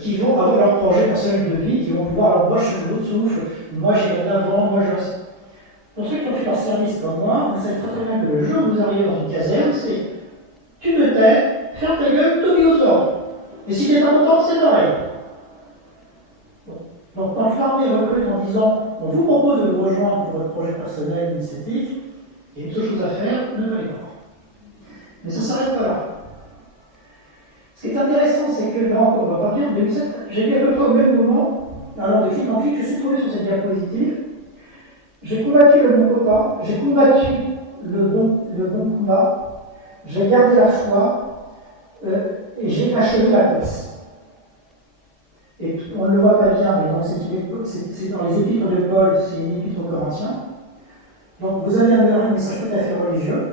qui vont avoir leur projet personnel de vie, qui vont pouvoir leur broche sur l'autre souffle. Moi j'irai de l'avant, moi je reste. Pour ceux qui ont fait leur service comme moi, vous savez très bien que le jour où vous arrivez dans une caserne, c'est tu me tais, ferme ta gueule, t'obéis aux ordres. Et si tu n'es pas content, c'est pareil. Donc quand l'armée recrute en disant on vous propose de nous rejoindre pour votre projet personnel, initiatique, il y a une seule chose à faire, ne pas les voir. Mais ça ne s'arrête pas là. Ce qui est intéressant, c'est que, là encore, on va pas dire, en 2007, j'ai vu à peu près au même moment, allant de fil en fil, je suis trouvé sur cette diapositive. J'ai combattu le bon copain, j'ai combattu le bon combat, j'ai gardé la foi et j'ai achevé la place. Et on ne le voit pas bien, mais c'est dans les épîtres de Paul, c'est une épître aux Corinthiens. Donc vous avez un message tout à fait religieux,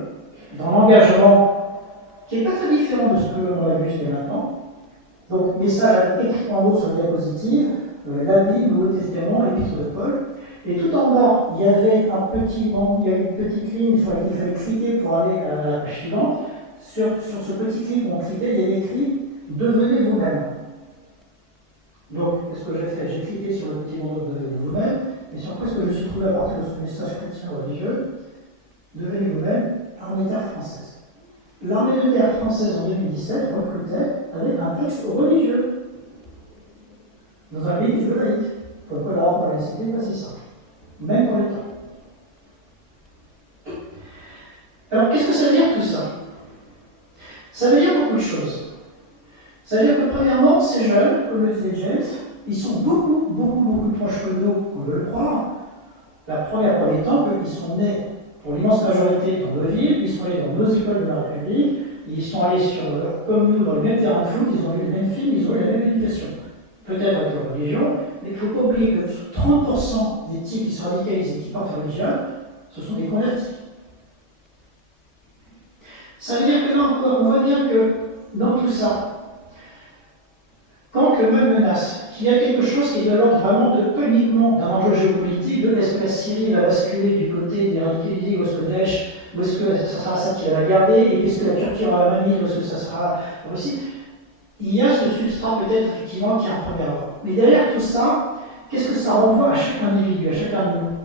dans l'engagement qui n'est pas très différent de ce que l'on a vu jusqu'à maintenant. Donc message écrit en haut sur la diapositive, la Bible, le Nouveau Testament, l'épître de Paul. Et tout en bas, il y avait il y a une petite ligne sur laquelle il fallait cliquer pour aller à la page suivante. Sur ce petit clic où on cliquait, il y avait écrit « Devenez vous-même ». Donc, qu'est-ce que j'ai fait? J'ai cliqué sur le petit bandeau de vous-même, et sur quoi est-ce que je suis trouvé à partir de ce message chrétien religieux? Devenez vous-même, armée de terre française. L'armée de terre française en 2017 recrutait avec un texte religieux dans un pays judaïque. Comme quoi l'Europe a décidé de passer ça, même dans les temps. Alors, qu'est-ce que ça veut dire tout ça? Ça veut dire beaucoup de choses. Ça veut dire que, premièrement, ces jeunes, comme le disait James, ils sont beaucoup plus proches que nous, on veut le croire. La première temps, qu'ils sont nés pour l'immense majorité dans nos villes, ils sont allés dans nos écoles de la République, ils sont allés comme nous dans le même terrain de foot, ils ont vu le même film, ils ont eu la même éducation. Peut-être avec leur religion, mais il ne faut pas oublier que 30% des types qui sont radicalisés, qui partent religieux, ce sont des convertis. Ça veut dire que là encore, on voit bien que dans tout ça, quand le mal menace, qu'il y a quelque chose qui est de l'ordre vraiment de pas uniquement d'un enjeu géopolitique, de est-ce que la Syrie va basculer du côté des radicalisés, ou est-ce que Daesh, ou est-ce que ça sera Assad qui va la garder, et est-ce que la Turquie aura la mainmise, ou est-ce que ça sera la Russie, il y a ce substrat peut-être effectivement qui est en première ordre. Mais derrière tout ça, qu'est-ce que ça renvoie à chaque individu, à chacun de nous?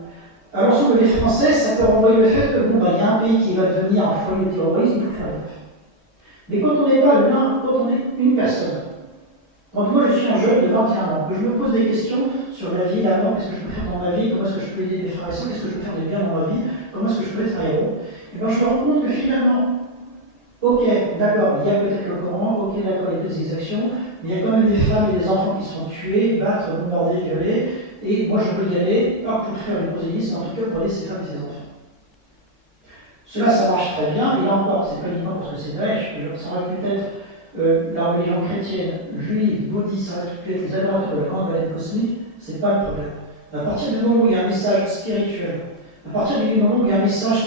Alors sur les Français, ça peut renvoyer le fait que il y a un pays qui va devenir un foyer de terrorisme, il faut faire gaffe. Mais quand on n'est pas l'un, quand on est une personne, quand moi je suis un jeune de 21 ans, que je me pose des questions sur la vie, l'amour, qu'est-ce que je peux faire dans ma vie, comment est-ce que je peux aider mes frères et sœurs, qu'est-ce que je peux faire de bien dans ma vie, comment est-ce que je peux être un héros, et bien je me rends compte que finalement, ok, d'accord, il y a peut-être le Coran, ok, d'accord, il y a des exactions, mais il y a quand même des femmes et des enfants qui sont tués, battre, bombardés, violés, et moi je peux y aller, pas pour faire du prosélytisme, mais en tout cas pour aider ces femmes et ces enfants. Cela, ça marche très bien, et là encore, c'est pas uniquement parce que c'est Daesh, ça aurait pu être la religion chrétienne, juive, bouddhiste, ça aurait pu être les adeptes de la grande baleine cosmique, c'est pas le problème. À partir du moment où il y a un message spirituel, à partir du moment où il y a un message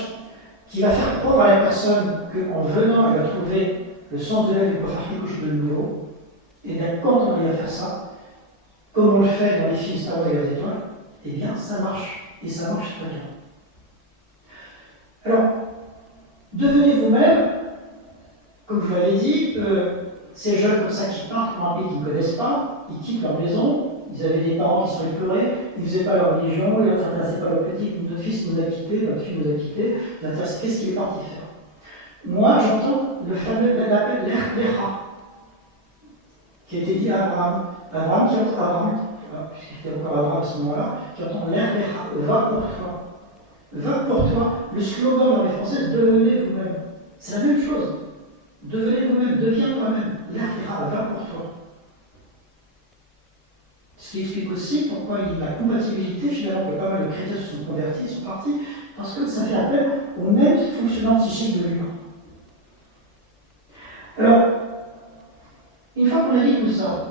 qui va faire croire à la personne qu'en venant, elle va trouver le sens de la vie pour faire quelque chose de nouveau, et bien quand on va faire ça, comme on le fait dans les films Star Wars et les étoiles, eh bien ça marche, et ça marche très bien. Alors, devenez vous-même, comme je vous l'avais dit, ces jeunes comme ça qui partent pour un pays qu'ils ne connaissent pas, ils quittent leur maison, ils avaient des parents qui sont éplorés, ils ne faisaient pas leur religion, ils ne s'intéressaient pas à leur petit, notre fils nous a quittés, notre fille nous a quittés, qu'est-ce qu'il est parti faire? Moi, j'entends le fameux l'appel l'Erha, qui a été dit à Abraham. Abraham qui entend Abraham, puisqu'il était encore Abraham à ce moment-là, qui entend l'Erha, va pour toi. Va pour toi. Le slogan dans les Français, devenez vous-même. C'est la même chose. Devenez vous-même, deviens toi-même. L'Erha, va pour toi. Ce qui explique aussi pourquoi il y a la compatibilité, finalement, que pas mal de chrétiens se sont convertis, sont partis, parce que ça fait appel au même fonctionnement psychique de l'humain. Alors, une fois qu'on a dit tout ça,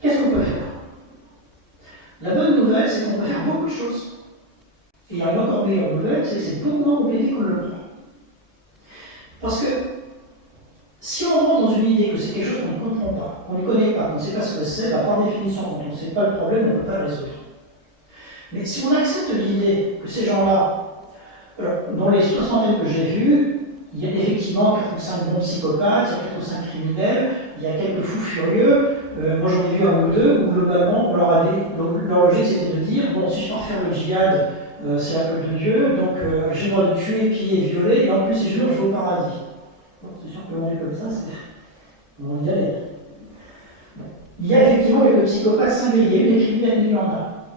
qu'est-ce qu'on peut faire? La bonne nouvelle, c'est qu'on peut faire beaucoup de choses. Et il y a une encore meilleure nouvelle, c'est que c'est beaucoup moins compliqué qu'on le croit. Parce que si on rentre dans une idée que c'est quelque chose qu'on ne comprend pas, qu'on ne connaît pas, qu'on ne sait pas ce que c'est, par définition, quand on ne sait pas le problème, on ne peut pas le résoudre. Mais si on accepte l'idée que ces gens-là, dans les 60 que j'ai vus, il y a effectivement 4 ou 5 bons psychopathes, il y a 4 ou 5 criminels, il y a quelques fous furieux. Moi j'en ai vu un ou deux où globalement, leur logique c'était de dire bon, si je peux faire le djihad, c'est la cause de Dieu, donc j'ai le droit de tuer, piller, violer, et en plus si je jure, je vais au paradis. Bon, c'est sûr que le monde est comme ça, on y allait. Il y a effectivement quelques psychopathes singuliers, les criminels, il y en a.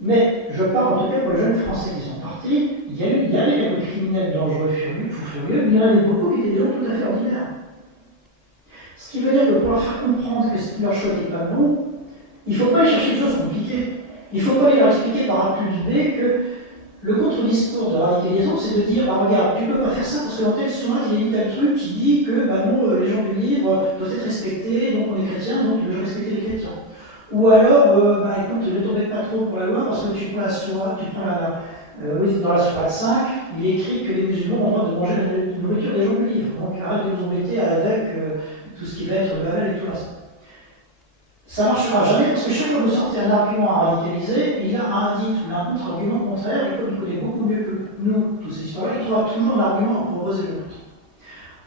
Mais je parle en tout cas pour les jeunes Français qui sont partis, il y avait quelques criminels dangereux, fous furieux, mais il y en avait beaucoup qui étaient des gens tout à fait ordinaires. Ce qui veut dire que pour leur faire comprendre que leur choix n'est pas bon, il ne faut pas aller chercher des choses compliquées. Il ne faut pas aller leur expliquer par A plus B que le contre-discours de la radicalisation, c'est de dire bah, regarde, tu ne peux pas faire ça parce que dans tel soin, il y a une tel truc qui dit que bah, non, les gens du livre doivent être respectés, donc on est chrétien, donc je dois respecter les chrétiens. Ou alors, bah, écoute, ne t'embête pas trop pour la loi parce que tu prends la sourate, dans la sourate 5, il est écrit que les musulmans ont le droit de manger la nourriture des gens du livre. Donc arrête de nous embêter avec tout ce qui va être Babel et tout ça. Ça ne marchera jamais parce que chaque fois que vous sortez un argument à radicaliser, il a un indice ou un contre-argument contraire, et comme il connaît beaucoup mieux que nous, tous ces historiens, il trouvera toujours un argument à proposer le contre.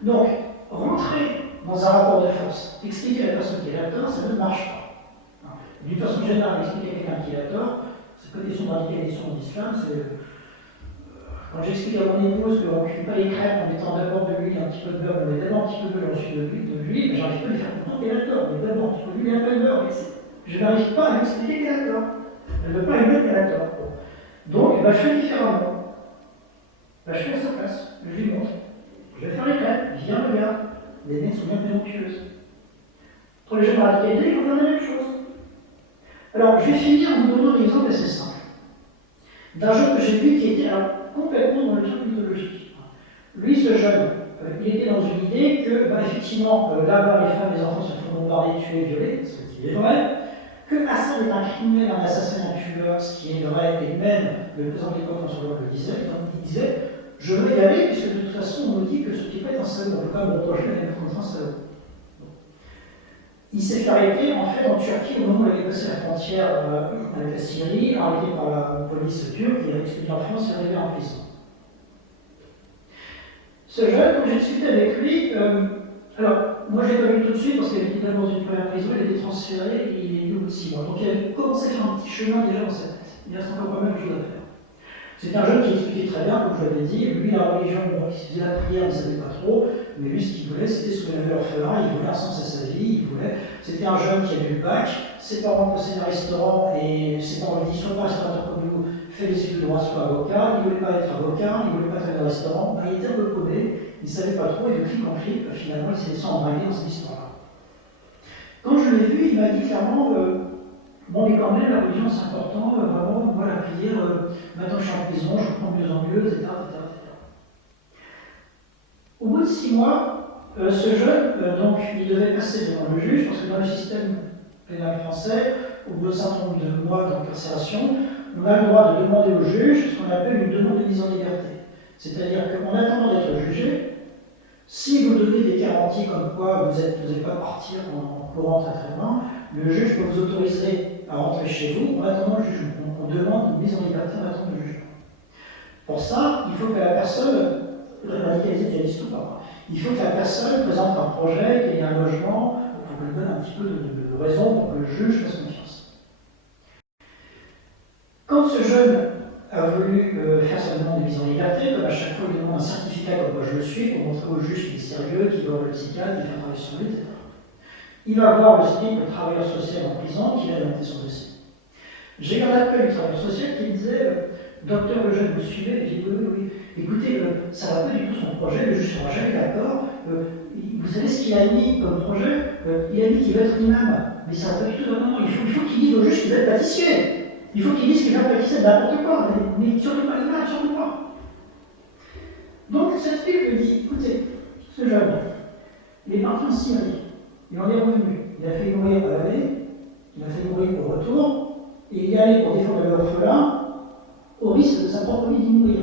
Donc, rentrer dans un rapport de force, expliquer à la personne qui est l'acteur, ça ne marche pas. D'une façon générale, expliquer à quelqu'un qui est l'acteur, cette condition de radicalisation d'islam, c'est. Quand j'explique à mon épouse qu'on ne cuit pas les crêpes en mettant d'abord de l'huile, un petit peu de beurre, on met d'abord un petit peu de beurre, ensuite de l'huile, mais j'arrive pas à lui faire comprendre qu'elle a tort. Mais d'abord un petit peu d'huile et un peu de beurre. Je n'arrive pas à lui expliquer qu'elle a tort. Elle ne veut pas admettre qu'elle a tort. Donc, je fais différemment. Je fais à sa place. Je lui montre. Je vais faire les crêpes. Viens, regarde. Les nez sont bien plus onctueuses. Pour les jeunes radicalisés, il faut faire la même chose. Alors, je vais finir en vous donnant un exemple assez simple. D'un jeu que j'ai vu qui était. complètement dans le truc mythologique. Lui, ce jeune, il était dans une idée que, effectivement, là-bas, les femmes et les enfants se font bombarder, tuer, violer, ce qui est vrai, que Assad est un criminel, un assassin, un tueur, ce qui est vrai, et même le président de l'époque, François Hollande, le disait, il disait je veux y aller, puisque de toute façon, on me dit que ce type est un salaud, on peut pas me reprocher d'être contre un salaud. Il s'est fait arrêter en fait en Turquie au moment où il avait passé la frontière avec la Syrie, arrêté par la police turque, il a expédié en France et arrivé en prison. Ce jeune, quand j'ai discuté avec lui, alors moi je l'ai pas vu tout de suite parce qu'il était d'abord dans une première prison, il a été transféré et il est venu au bout de 6 mois. Donc il a commencé à faire un petit chemin déjà dans sa tête. Il reste encore pas mal de choses à faire. C'est un jeune qui expliquait très bien, comme je l'avais dit, lui la religion, il faisait la prière, il ne savait pas trop, mais lui ce qu'il voulait c'était sauver l'orphelin, il voulait incenser sa vie, c'était un jeune qui avait eu le bac, ses parents possédaient un restaurant et ses parents lui disent sois pas restaurateur comme nous, fais des études de droit, sois avocat, il ne voulait pas être avocat, il ne voulait pas faire de restaurant, il était un peu paumé, il ne savait pas trop et de clic en clic, finalement il s'est laissé embrayer dans cette histoire-là. Quand je l'ai vu, il m'a dit clairement bon, mais quand même, la religion c'est important, vraiment, moi la prière, maintenant je suis en prison, je prends de mieux en mieux, etc. Au bout de 6 mois, ce jeune, donc, il devait passer devant le juge, parce que dans le système pénal français, au bout d'un certain nombre de mois d'incarcération, on a le droit de demander au juge ce qu'on appelle une demande de mise en liberté. C'est-à-dire qu'en attendant d'être jugé, si vous donnez des garanties comme quoi vous n'allez pas partir en courant très loin, le juge peut vous autoriser à rentrer chez vous en attendant le jugement. Donc on demande une mise en liberté en attendant le jugement. Pour ça, il faut que la personne, radicalisée djihadiste ou pas, il faut que la personne présente un projet, qu'il y ait un logement, pour qu'on lui donne un petit peu de raison pour que le juge fasse confiance. Quand ce jeune a voulu faire sa demande de mise en liberté, comme à chaque fois il demande un certificat comme moi je le suis, pour montrer au juge qu'il est sérieux, qu'il doit le psychiatre, qu'il fait un travail sur lui, etc. Il va voir le SNIC, le travailleur social en prison, qui a monté son dossier. J'ai eu un appel du travailleur social qui me disait docteur Lejeune, vous suivez? J'ai dit oui. Écoutez, ça ne va pas du tout son projet, le juge sera jamais d'accord. Vous savez ce qu'il a mis comme projet? Il a dit qu'il veut être imam. Mais ça ne va pas du tout, non, il faut qu'il dise au juge qu'il veut être pâtissier. Il faut qu'il dise qu'il veut pâtissier de n'importe quoi, mais surtout pas imam, surtout pas. Donc cette fille me dit, écoutez, ce jeune, il est parti en Syrie. Il en est revenu. Il a fait mourir à l'aller, il a fait mourir au retour, et il est allé pour défendre l'orphelin au risque de sa propre vie d'y mourir.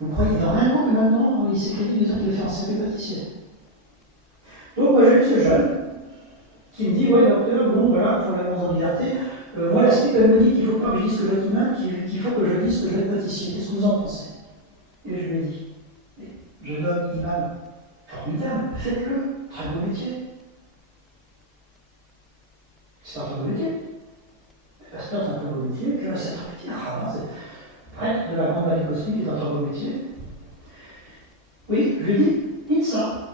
Vous croyez vraiment que maintenant il s'est créé des autres de faire un CV pâtissier? Donc moi j'ai eu ce jeune qui me dit ouais docteur, bon voilà, pour la mise en liberté, moi la SPIC elle me dit qu'il ne faut pas que je dise que je vais être imam, qu'il faut que je dise que je vais être pâtissier. Qu'est-ce que vous en pensez? Et je lui ai dit, jeune homme, imam, formidable, faites-le, très beau métier. C'est un très beau métier. Pasteur, c'est un très beau métier. Puis c'est un très petit rabbin, c'est prêtre de la grande vallée cosmique, qui est un très beau métier. Oui, je lui ai dit, dites ça.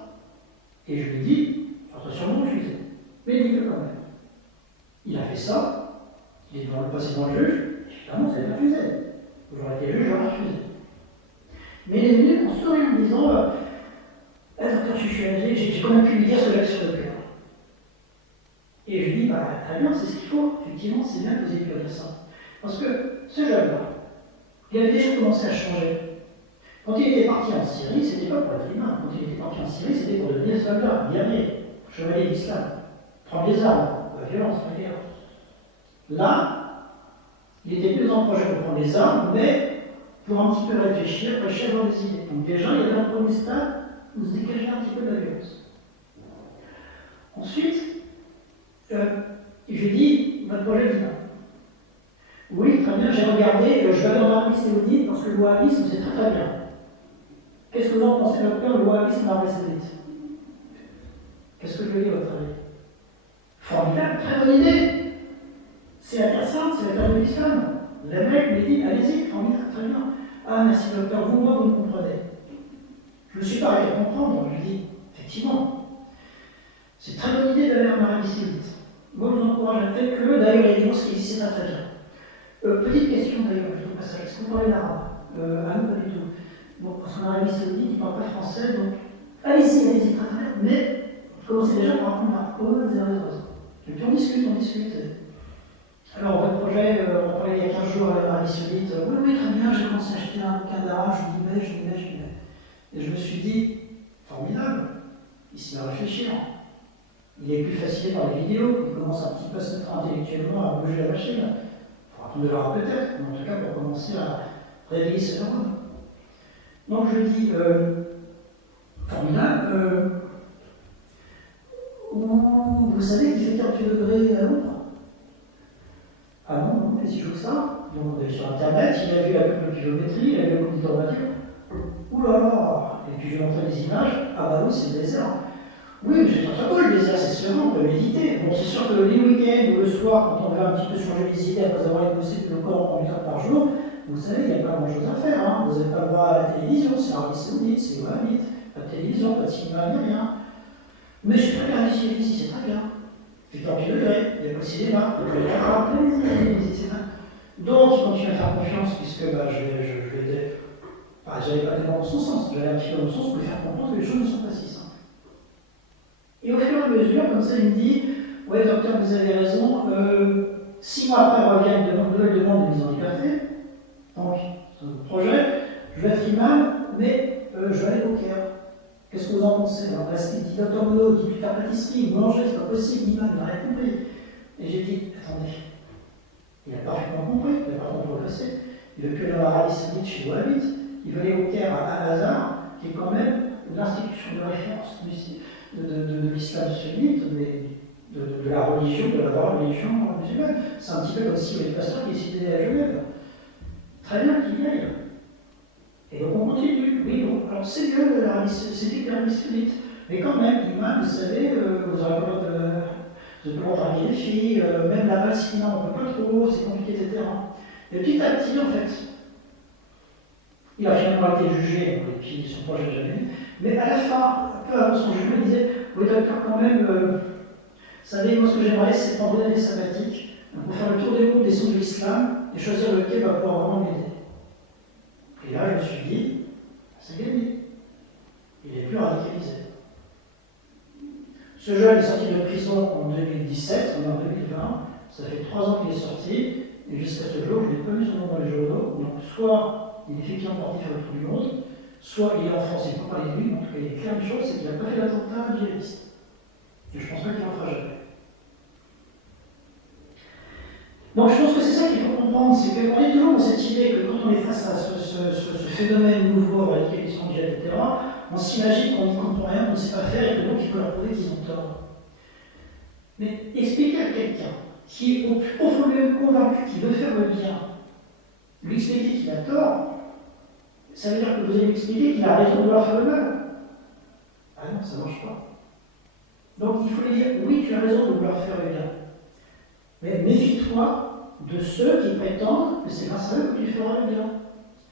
Et je lui ai dit, attention, non refusé. Mais dites-le quand même. Il a fait ça, il est passé devant le juge, évidemment, vous avez refusé. J'aurais été juge, j'aurais refusé. Mais il est venu en souriant en disant, docteur, je suis âgé, j'ai quand même pu lui dire ce que j'ai sur le cœur. Et je lui dis, très bien, c'est ce qu'il faut. Effectivement, c'est bien que vous ayez pu dire ça. Parce que ce jeune-là, il avait déjà commencé à changer. Quand il était parti en Syrie, c'était pas pour être humain. Quand il était parti en Syrie, c'était pour devenir soldat, guerrier, chevalier d'islam, prendre les armes, la violence, la guerre. Là, il était plus en projet pour prendre les armes, mais pour un petit peu réfléchir dans des idées. Donc déjà, il y avait un premier stade où se dégageait un petit peu de la violence. Ensuite, je lui dis, votre projet est bien. Oui, très bien, j'ai regardé, je vais aller en Arabie Saoudite parce que le wahhabisme, c'est très bien. Qu'est-ce que vous en pensez, docteur, le wahhabisme en Arabie Saoudite? Qu'est-ce que je lui dis, votre avis? Formidable, très bonne idée. C'est la terre sainte, c'est la terre de l'islam. Le mec me dit, allez-y, formidable, très bien. Ah, merci, docteur, vous, moi, vous me comprenez. Je ne me suis pas arrêté à comprendre, je lui dis, effectivement, c'est une très bonne idée d'aller en Arabie Saoudite. Moi, je vous encourage à faire que, d'ailleurs, il y a des choses qui existent très bien. Petite question d'ailleurs, je trouve pas ça. Est-ce que vous parlez l'arabe? Ah non, pas du tout. Bon, parce qu'en Arabie Saoudite, ils ne parlent pas français, donc allez-y, très bien, mais commencez déjà par apprendre l'arabe. Oh, vous avez raison. Et puis on discute. Alors, votre projet, on en parlait il y a 15 jours à l'Arabie Saoudite. Oui, oui, très bien, j'ai commencé à acheter un bouquin d'arabe, je m'y mets. Et je me suis dit, formidable, il se met à réfléchir. Il est plus fasciné par les vidéos, il commence un petit peu à se mettre intellectuellement à bouger la machine. Il faudra prendre de l'arabe peut-être, mais en tout cas pour commencer à réveiller ses neurones. Donc je dis, formidable, vous savez qu'il fait 48 degrés à Londres? Ah non, non, mais si je joue ça, donc on est sur internet, il a vu la pluviométrie, il a vu le conducteur de voiture. Ouh là là! Et puis je lui montrer les images, ah bah oui, c'est le désert. Oui, c'est très beau le désert, c'est sûr, on peut méditer. Bon, c'est sûr que les week-ends ou le soir, quand on veut un petit peu changer les idées après avoir écouté le corps en 8 heures par jour, vous savez, il n'y a pas grand-chose à faire. Hein. Vous n'avez pas le droit à la télévision, c'est Arabie Saoudite, c'est Wahhabite, pas de télévision, pas de cinéma, ni rien. Mais je peux regarder sur ici, c'est très bien. Il fait 48 degrés, il n'y a pas de cinéma, il n'y a pas de caméra, donc il continue à faire confiance, puisque bah, je vais j'allais pas tellement dans son sens, j'allais un petit peu dans son sens pour lui faire comprendre que les choses ne sont pas si simples. Et au fur et à mesure, comme ça, il me dit, ouais, docteur, vous avez raison, 6 mois après revient une nouvelle demande de mise en liberté, donc, c'est un projet, je vais être imam, mais je vais aller au Caire. Qu'est-ce que vous en pensez? Alors là, ce qu'il dit, docteur Monod, il dit faire pâtisserie, manger, c'est pas possible, imam, il n'a rien compris. Et j'ai dit, attendez, il a parfaitement compris, il n'a pas progressé, il veut que dans l'Arabie Saoudite chez Wahhabite, il veut aller au Caire à Al-Azhar, qui est quand même l'institution de référence de l'islam sunnite, de la religion, de la vraie religion musulmane. C'est un petit peu comme si les pasteurs qui étaient à Genève. Très bien qu'il y aille. Et donc on continue. Oui, bon, alors c'est mieux l'Arabie Saoudite, mais quand même, imam, vous savez, vous aurez pas de draguer les filles, même la Palestine, on ne peut pas trop, c'est compliqué, etc. Et petit à petit, en fait, il a finalement été jugé, et puis son projet n'a jamais eu. Mais à la fin, peu avant son jugement, il disait, oui, docteur, quand même, vous savez, moi ce que j'aimerais, c'est prendre une année sabbatique pour faire le tour des mondes des sons de l'islam et choisir lequel va pouvoir vraiment m'aider. Et là, je me suis dit, c'est gagné. Il est plus radicalisé. Ce jeune est sorti de prison en 2017, on est en 2020, ça fait 3 ans qu'il est sorti, et jusqu'à ce jour, je n'ai pas vu son nom dans les journaux, donc soit il est effectivement parti faire le tour du monde, soit il est en France, il ne faut pas parler de lui, mais en tout cas, il est clair une chose, c'est qu'il n'a pas fait l'attentat djihadiste. Et je pense pas qu'il en fera jamais. Donc je pense que c'est ça qu'il faut comprendre, c'est qu'on est toujours dans cette idée que quand on est face à ce phénomène nouveau, radicalisation djihad, etc., on s'imagine qu'on n'y comprend rien, qu'on ne sait pas faire, et que donc il faut leur prouver qu'ils ont tort. Mais expliquer à quelqu'un qui est au plus profond lui-même convaincu qu'il veut faire le bien, lui expliquer qu'il a tort, ça veut dire que vous allez lui expliquer qu'il a raison de vouloir faire le mal. Ah non, ça ne marche pas. Donc il faut lui dire, oui, tu as raison de vouloir faire le bien. Mais méfie-toi de ceux qui prétendent que c'est grâce à eux que tu feras le bien.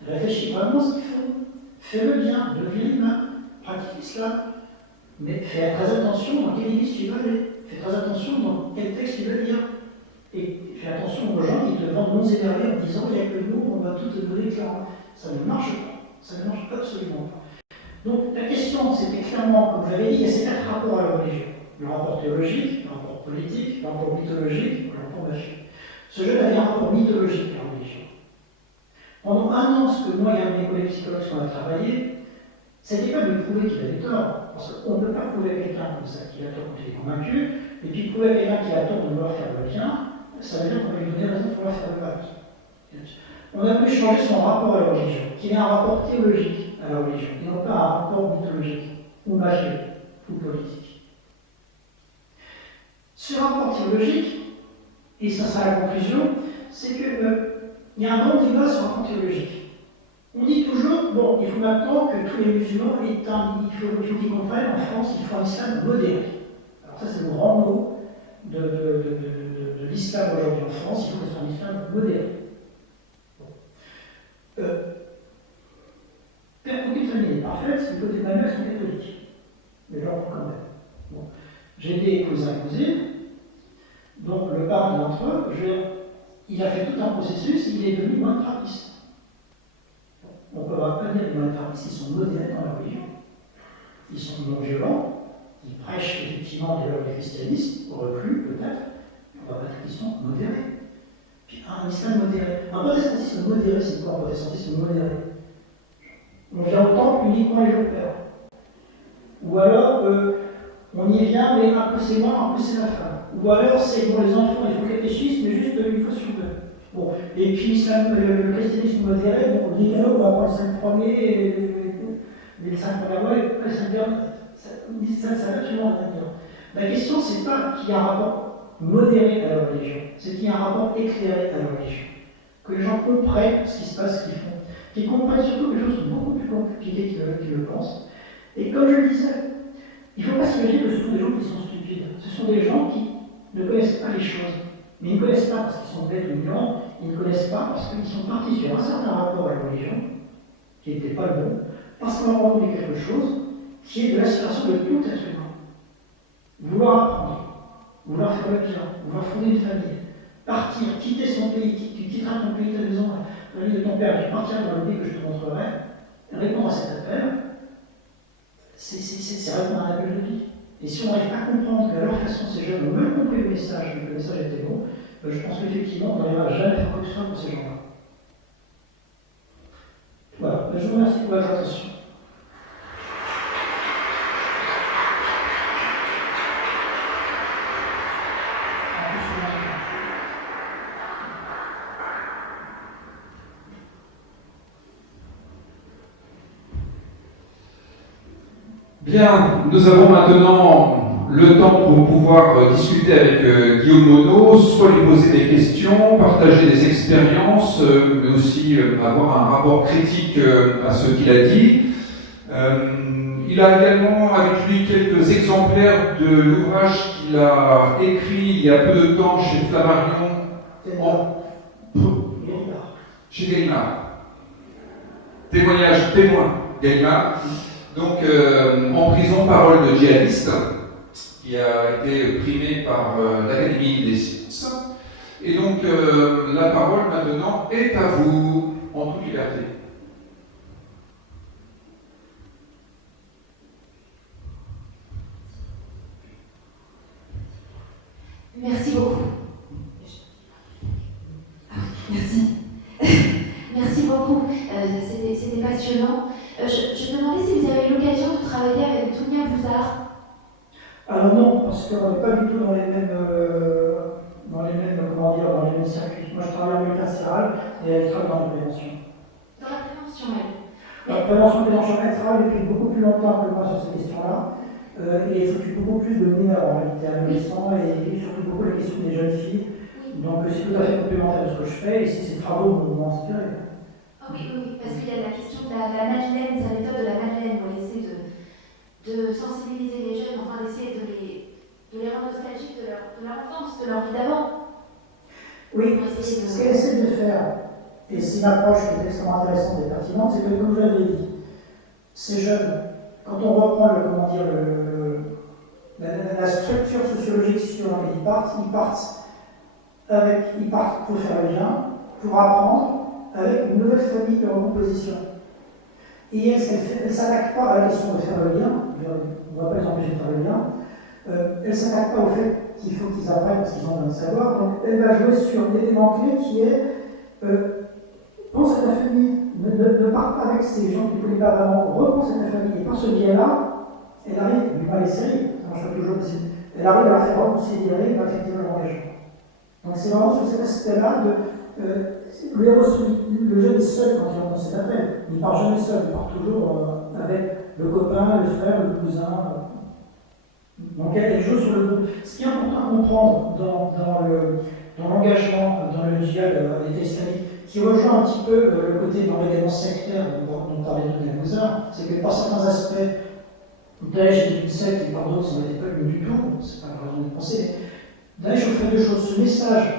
Réfléchis vraiment à ce qu'ils font. Fais le bien, deviens humain, pratique l'islam. Mais fais très attention dans quelle église tu vas aller. Fais très attention dans quel texte tu veux lire. Et fais attention aux gens qui te vendent non énervés en disant il n'y a que nous, on va tout te donner clairement. Ça ne marche pas. Ça ne marche absolument pas. Donc la question, c'était clairement, comme je l'avais dit, il y a ces 4 rapports à la religion. Le rapport théologique, le rapport politique, le rapport mythologique, le rapport magique. Ce jeune avait un rapport mythologique à la religion. Pendant 1 an, ce que moi et un de mes collègues psychologues qu'on a travaillé, c'était pas de prouver qu'il avait tort, parce qu'on ne peut pas prouver à quelqu'un comme ça qu'il a tort quand il est convaincu, et puis prouver à quelqu'un qu'il a tort de vouloir faire le bien, ça veut dire qu'on va lui donner raison de vouloir faire le mal. On a pu changer son rapport à la religion, qui est un rapport théologique à la religion, et non pas un rapport mythologique, ou magique, ou politique. Ce rapport théologique, et ça sera la conclusion, c'est qu'il y a un grand débat sur le rapport théologique. On dit toujours, bon, il faut maintenant que tous les musulmans il faut qu'ils comprennent en France qu'il faut un islam modéré. Alors ça c'est le grand mot de l'islam aujourd'hui en France, il faut que ce soit un islam modéré. Aucune famille n'est parfaite, c'est que des familles sont catholiques. Mais genre quand même. Bon. J'ai des cousins et cousines, donc le parent d'entre eux, il a fait tout un processus, il est devenu moins trappiste. On ne peut pas dire que les monothéistes, ils sont modérés dans la religion. Ils sont non violents, ils prêchent effectivement des valeurs du christianisme, reclus peut-être, on va pas dire qu'ils sont modérés. Puis un islam modéré. Un protestantisme modéré, c'est quoi un protestantisme modéré? On vient au temple uniquement les jours pairs. Ou alors, on y vient, mais un peu c'est moi, un peu c'est la femme. Ou alors, c'est pour les enfants, il faut catéchisme, mais juste une fois sur deux. Bon. Et puis, le christianisme modéré, bon, on dit, on va prendre les 5 premiers, les 5 premières lois, et les 5 dernières. Ça va absolument rien dire. La question, c'est pas qu'il y a un rapport modéré à la religion, c'est qu'il y a un rapport éclairé à la religion. Que les gens comprennent ce qui se passe, ce qu'ils font. Qu'ils comprennent surtout que les choses sont beaucoup plus compliquées qu'ils le pensent. Et comme je le disais, il ne faut pas s'imaginer que ce sont des gens qui sont stupides. Ce sont des gens qui ne connaissent pas les choses. Mais ils ne connaissent pas parce qu'ils sont bêtes ou ignorants, ils ne connaissent pas parce qu'ils sont partis sur un certain rapport à la religion, qui n'était pas le bon, parce qu'on leur a demandé quelque chose qui est de l'aspiration de tout être humain. Vouloir apprendre, vouloir faire le bien, vouloir fonder une famille, partir, quitter son pays, tu quitteras ton pays, ta maison, la vie de ton père, tu partiras dans le pays que je te montrerai, répondre à cet appel, c'est répondre à un appel de vie. Et si on n'arrive pas à comprendre qu'à leur façon, ces jeunes ont même compris le message, mais que le message était bon, je pense qu'effectivement, on n'arrivera jamais à faire quoi que ce soit pour ces gens-là. Voilà, je vous remercie pour votre attention. Bien, nous avons maintenant le temps pour pouvoir discuter avec Guillaume Monod, soit lui poser des questions, partager des expériences, mais aussi avoir un rapport critique à ce qu'il a dit. Il a également avec lui quelques exemplaires de l'ouvrage qu'il a écrit il y a peu de temps chez Flammarion, chez Gallimard. Témoin Gallimard. Donc, en prison, parole de djihadiste, qui a été primé par l'Académie des sciences. Et donc, la parole maintenant est à vous, en toute liberté. Merci beaucoup. Merci. Merci beaucoup. C'était passionnant. Je me demandais si vous avez eu l'occasion de travailler avec Dounia Bouzard. Alors non, parce qu'on n'est pas du tout dans les mêmes circuits. Moi je travaille en milieu carcéral et elle travaille dans la prévention. Dans la prévention, elle. La prévention elle travaille depuis beaucoup plus longtemps que moi sur ces questions-là. Et elle s'occupe beaucoup plus de mineurs en réalité, adolescents, et surtout beaucoup la question des jeunes filles. Oui. Donc c'est tout à fait complémentaire de ce que je fais, et ces travaux m'ont inspiré. Oh oui, parce qu'il y a la question de la Madeleine, sa méthode de la Madeleine, où elle essaie de sensibiliser les jeunes, enfin d'essayer de les rendre nostalgiques de leur enfance, de leur vie d'avant. Oui, ce qu'elle essaie de faire, et c'est une approche qui est extrêmement intéressante et pertinente, c'est que, comme je l'avais dit, ces jeunes, quand on reprend la structure sociologique sur laquelle ils partent pour faire le lien, pour apprendre, avec une nouvelle famille de recomposition. Et elle ne s'attaque pas à la question de faire le lien, on ne va pas les empêcher de faire le lien, elle ne s'attaque pas au fait qu'il faut qu'ils apprennent parce qu'ils ont besoin de savoir, donc elle va jouer sur l'élément clé qui est pense à ta famille, ne pars pas avec ces gens qui ne connaissent pas vraiment, repense à ta famille, et par ce biais-là, elle arrive, mais pas les séries, ça marche pas toujours possible, elle arrive à la faire reconsidérer, à traiter le langage. Donc c'est vraiment sur cet aspect-là le jeune est seul quand il entend cet appel. Il ne part jamais seul, il part toujours avec le copain, le frère, le cousin. Donc elle joue sur le groupe. Ce qui est important à comprendre dans l'engagement, dans le djihad à l'État islamique, qui rejoint un petit peu le côté dans l'élément sectaire dont parlait Dounia Bouzard, c'est que par certains aspects, Daesh est une secte et par d'autres, ça n'était pas du tout, c'est pas la raison de penser. Daesh offrait deux choses, ce message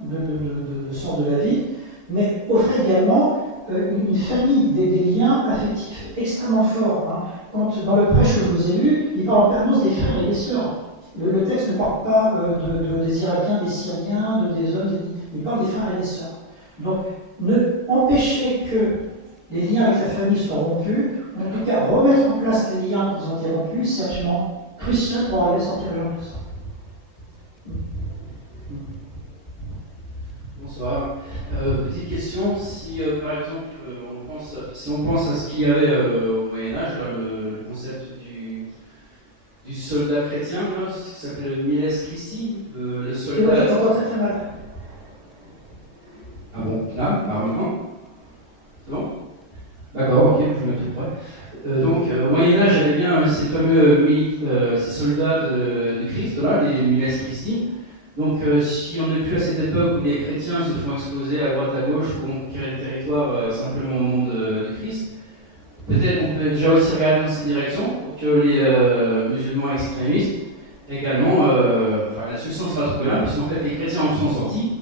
de sens de la vie, mais offre également une famille, des liens affectifs extrêmement forts. Hein. Quand dans le prêche que je vous ai lu, il parle en permanence des frères et des sœurs. Le texte ne parle pas des Irakiens, des Syriens, des hommes, il parle des frères et des sœurs. Donc, empêcher que les liens avec la famille soient rompus, en tout cas remettre en place les liens qui ont été rompus, c'est absolument crucial pour arriver à sortir de tout ça. Bonsoir. Petite question, si par exemple si on pense à ce qu'il y avait au Moyen-Âge, le concept du soldat chrétien, là, ce qui s'appelait le Miles Christi, le soldat. Je t'entends très très mal. Ah bon, là, maintenant c'est bon? D'accord, ok, je me tout près. Donc, au Moyen-Âge, il y avait bien ces fameux ces soldats du Christ, là, les Miles Christi. Donc, si on n'est plus à cette époque où les chrétiens se font exploser à droite à gauche pour conquérir le territoire simplement au nom de Christ, peut-être qu'on peut déjà aussi regarder dans cette direction pour que les musulmans extrémistes également, la solution sera trouvée là, puisqu'en fait les chrétiens en sont sortis,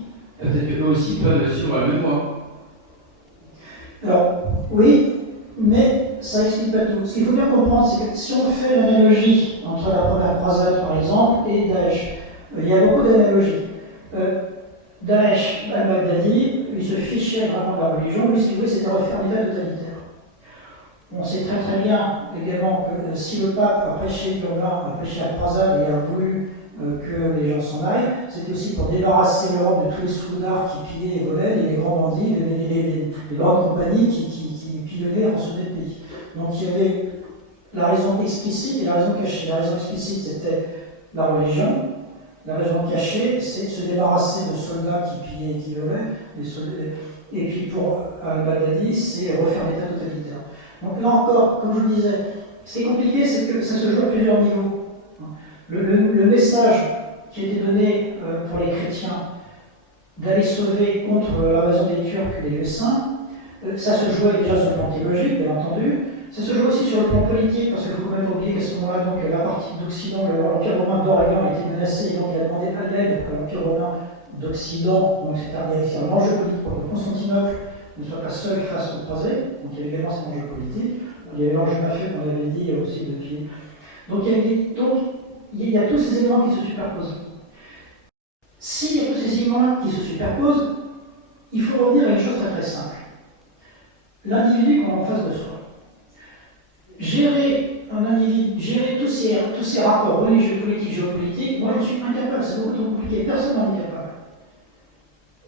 peut-être qu'eux aussi peuvent suivre la même voie. Alors, oui, mais ça n'explique pas tout. Ce qu'il faut bien comprendre, c'est que si on fait l'analogie entre la première croisade, par exemple, et Daesh, il y a beaucoup d'analogies. Daesh, al-Baghdadi, il se fichait vraiment de la religion, lui, ce qu'il voulait, c'était refaire l'État totalitaire. On sait très très bien également que si le pape a prêché a prêché la croisade et a voulu que les gens s'en aillent, c'était aussi pour débarrasser l'Europe de tous les sous-dards qui pillaient et volaient, et les grands bandits, les grandes compagnies qui pillaient et rançonnaient le pays. Donc il y avait la raison explicite et la raison cachée. La raison explicite, c'était la religion. La raison cachée, c'est de se débarrasser de soldats qui pillaient et qui volaient. Et puis pour al-Baghdadi, c'est refaire l'État totalitaire. Donc là encore, comme je vous disais, ce qui est compliqué, c'est que ça se joue à plusieurs niveaux. Le message qui était donné pour les chrétiens d'aller sauver contre l'invasion des Turcs des lieux saints, ça se jouait déjà sur le plan théologique, bien entendu. Ça se joue aussi sur le plan politique, parce qu'il ne faut quand même oublier qu'à ce moment-là, donc, la partie d'Occident, l'Empire romain d'Orient était menacé, et donc il a demandé à l'aide à l'Empire romain d'Occident, donc c'est un enjeu politique pour que Constantinople ne soit pas seul face aux croisés, donc il y avait également cet enjeu politique. Il y avait l'enjeu mafieux qu'on avait dit, il y a aussi de pied. Donc il y a tous ces éléments qui se superposent. S'il y a tous ces éléments qui se superposent, il faut revenir à une chose très très simple. L'individu qu'on a en face de soi. Gérer un individu, gérer tous ces rapports religieux, politiques, géopolitiques, moi je suis incapable, c'est beaucoup trop compliqué, personne n'en est capable.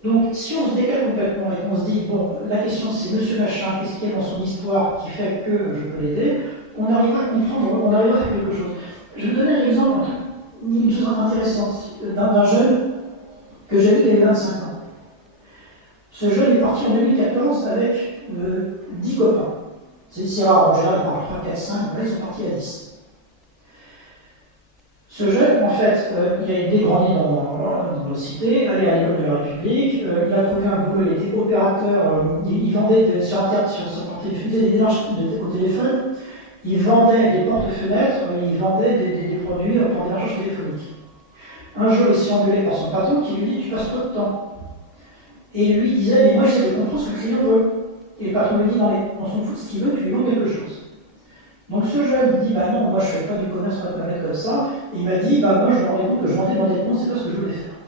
Donc si on se décale complètement et qu'on se dit, bon, la question c'est monsieur machin, qu'est-ce qu'il y a dans son histoire qui fait que je peux l'aider, on arrivera à comprendre, on arrivera à faire quelque chose. Je vais donner un exemple, une chose intéressante, d'un jeune que j'ai vu qui avait 25 ans. Ce jeune est parti en 2014 avec 10 copains. C'est rare, en général, par 3, 4, 5, là, ils sont partis à 10. Ce jeune, en fait, il a été grandi dans nos cités, allé à l'école de la République, il a trouvé un boulot, il était opérateur, il vendait sur Internet, sur son téléphone, il faisait des démarches au téléphone, il vendait des portes-fenêtres, il vendait des produits pour des démarches téléphoniques. Un jour, il s'est engueulé par son patron qui lui dit « Tu passes trop de temps ». Et lui disait « Mais moi, j'essaie de comprendre ce que le client veut ». Et le patron lui dit, non mais on s'en fout de ce qu'il veut, tu lui vends quelque chose. Donc ce jeune dit, bah non, moi je ne fais pas du commerce sur la planète comme ça. Et il m'a dit, bah moi je me rendais compte que je vendais mon dépense, c'est pas ce que je voulais faire.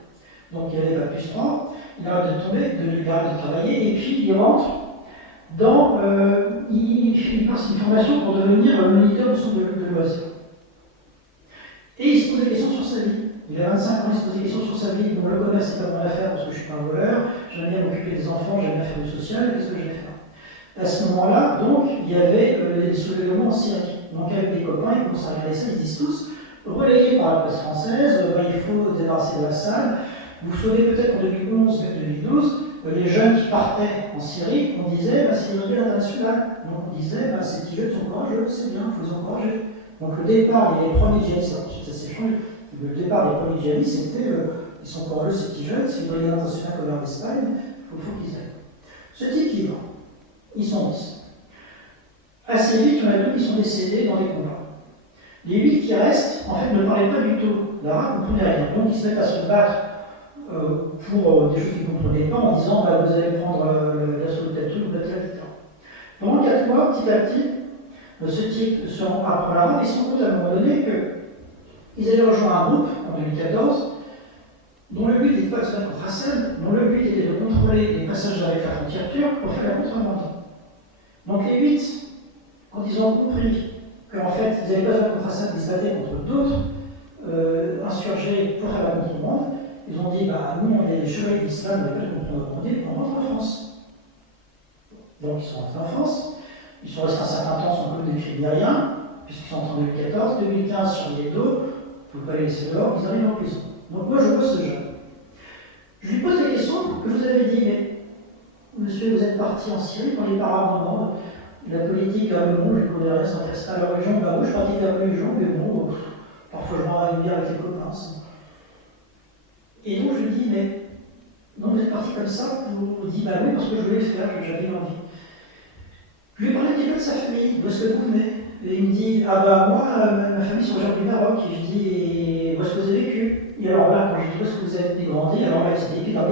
Donc il y avait plus 3, il arrête de tomber, il arrête de travailler, et puis il rentre dans, il passe une formation pour devenir moniteur de son de loisirs. Et il se pose des questions sur sa vie. Il a 25 ans, il se pose des questions sur sa vie. Donc le commerce, c'est pas mon affaire parce que je ne suis pas un voleur, j'aime bien m'occuper des enfants, j'aime bien faire du social, qu'est-ce que je vais faire? À ce moment-là, donc, il y avait les soulèvements en Syrie. Donc, avec des copains, ils commencent à regarder ça, ils disent tous, relayés par la presse française, il faut débarrasser de la salle. Vous vous souvenez peut-être en 2011 et 2012, les jeunes qui partaient en Syrie, on disait, c'est une guerre internationale. Donc, on disait, ces petits jeunes sont courageux, c'est bien, il faut les encourager. Donc, le départ, il y a les premiers djihadistes, ensuite ça s'est changé. Le départ des premiers djihadistes, c'était, ils sont courageux, ces petits jeunes, c'est une guerre internationale comme l'Arme d'Espagne, il faut qu'ils aillent. Ce type qui va. Ils sont 10. Assez vite, il y en a 2 qui sont décédés dans les combats. Les 8 qui restent, en fait, ne parlaient pas du tout d'arabe, ne comprenaient rien. Donc, ils se mettent à se battre pour des choses qu'ils ne comprenaient pas en disant vous allez prendre l'assaut de tel truc ou de tel etc. Pendant 4 mois, petit à petit, ce type se rend à l'arabe et se rend compte à un moment donné qu'ils allaient rejoindre un groupe en 2014 dont le but n'était pas de se battre contre Assad, dont le but était de contrôler les passages avec la frontière turque pour faire la contrebande. Donc les 8, quand ils ont compris qu'en fait, ils n'avaient pas besoin contre Assad, ils se battaient contre d'autres insurgés pour faire la contrebande, Ils ont dit, bah, nous, on est les chevaliers de l'islam, on rentre en France. Donc, ils sont rentrés en France. Ils sont restés un certain temps sur le coup des criminels, puisqu'ils sont en 2014, 2015, Charlie Hebdo, vous ne pouvez pas les laisser dehors, ils arrivent en prison. Donc, moi, je vois ce jeune. Je lui pose la question que je vous avais dit, mais monsieur, vous êtes parti en Syrie pour les paraments, la politique à le monde, je ne connais rien, ça m'intéresse pas à la religion, bah oui, je pratique la religion, mais bon, parfois je m'en vais bien avec les copains. Et donc je lui dis, mais non, vous êtes parti comme ça, vous dites, bah oui, parce que je voulais le faire, j'avais envie. Je lui ai parlé un petit peu de sa famille, d'où est-ce que vous venez. Et il me dit, ah bah moi, ma famille c'est originaire du Maroc. Et je dis, et où est-ce que vous avez vécu? Et alors là, quand je dis où est-ce que vous avez grandi, alors là, il s'est vécu dans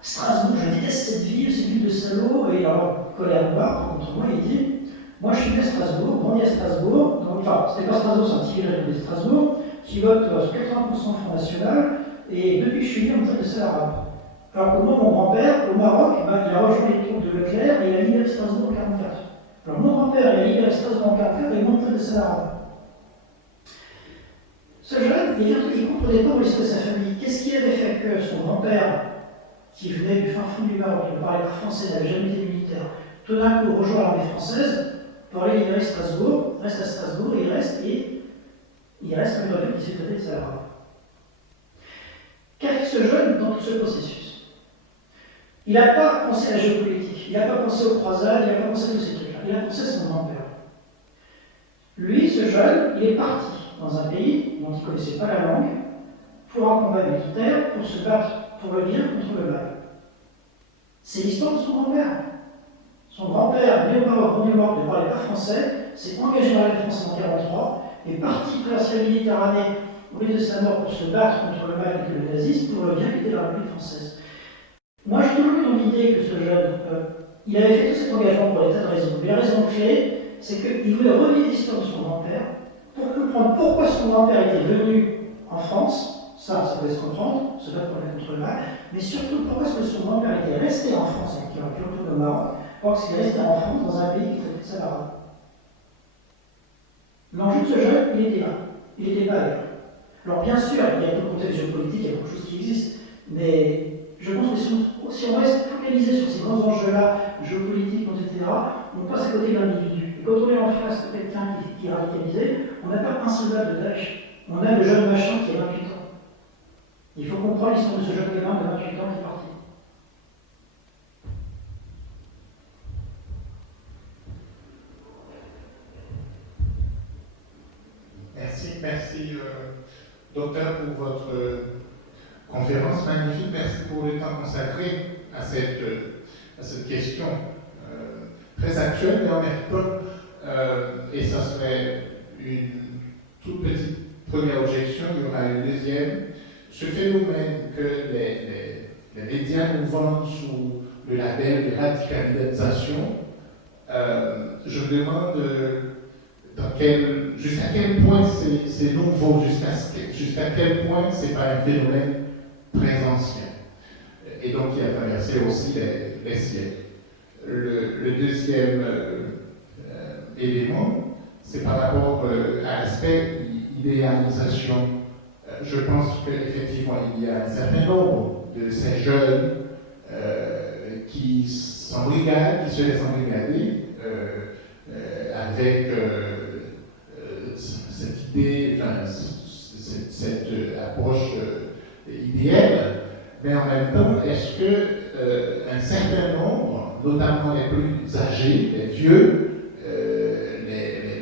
Strasbourg, je déteste cette ville, c'est une ville de salauds. Et alors, colère noire, contre moi, il dit, moi je suis né à Strasbourg, grandi à Strasbourg, donc, enfin, c'était pas Strasbourg, c'est un petit village de Strasbourg, qui vote sur 80% Front National, et depuis que je suis né, on me traite de sale arabe. Alors que moi, mon grand-père, au Maroc, il a rejoint les troupes de Leclerc et il a libéré Strasbourg en 1944. Alors mon grand-père, il a libéré Strasbourg en 1944 et il m'a traité de sale arabe. Ce jeune, il comprenait pas où était sa famille. Qu'est-ce qui avait fait que son grand-père, qui venait du fin fond du Maroc, qui ne parlait pas français, n'avait jamais été militaire, tout d'un coup rejoint l'armée française pour aller libérer Strasbourg, reste à Strasbourg, et il reste comme une qui s'est traité de sale arabe. Qu'a fait ce jeune dans tout ce processus? Il n'a pas pensé à la géopolitique, il n'a pas pensé aux croisades, il n'a pas pensé à tous ces trucs-là, il a pensé à son grand-père. Lui, ce jeune, il est parti dans un pays dont il ne connaissait pas la langue pour un combat militaire, pour se battre pour le bien contre le mal. C'est l'histoire de son grand-père. Son grand-père, né au Maroc, ne parlait pas français, s'est engagé dans la défense en 1943, est parti traverser la Méditerranée au lieu de sa mort pour se battre contre le mal et le nazisme pour le bien qui était la République française. Moi, j'ai toujours eu dans l'idée que ce jeune, il avait fait tout cet engagement pour des tas de raisons. Mais la raison clé, c'est qu'il voulait revivre l'histoire de son grand-père pour comprendre pourquoi son grand-père était venu en France. Ça peut se comprendre, se battre contre le mal, mais surtout pourquoi est-ce que son grand-père était resté en France et qu'il aurait pu retourner au Maroc, parce qu'il est resté en France dans un pays qui était de Sahara. L'enjeu de ce jeune, il était là. Il n'était pas ailleurs. Alors bien sûr, il y a tout le contexte géopolitique, il y a beaucoup de choses qui existent, mais je pense que si on reste focalisé sur ces grands enjeux-là, géopolitiques, etc., on passe à côté de l'individu. Et quand on est en face de quelqu'un qui est radicalisé, on n'a pas un soldat de Daesh, on a le jeune machin qui a 28 ans. Il faut comprendre l'histoire de ce jeune gamin de 28 ans qui est parti. Merci docteur pour votre conférence magnifique. Merci pour le temps consacré à cette question très actuelle, mais en même temps, et ça serait une toute petite première objection, il y aura une deuxième. Ce phénomène que les médias nous vendent sous le label de radicalisation, je me demande jusqu'à quel point c'est nouveau, jusqu'à quel point c'est pas un phénomène très ancien, et donc qui a traversé aussi les siècles. Le deuxième élément, c'est par rapport à l'aspect idéalisation. Je pense qu'effectivement, il y a un certain nombre de ces jeunes qui s'embrigadent, qui se laissent embrigader avec cette idée, enfin, cette approche idéale, mais en même temps, est-ce que un certain nombre, notamment les plus âgés, les vieux,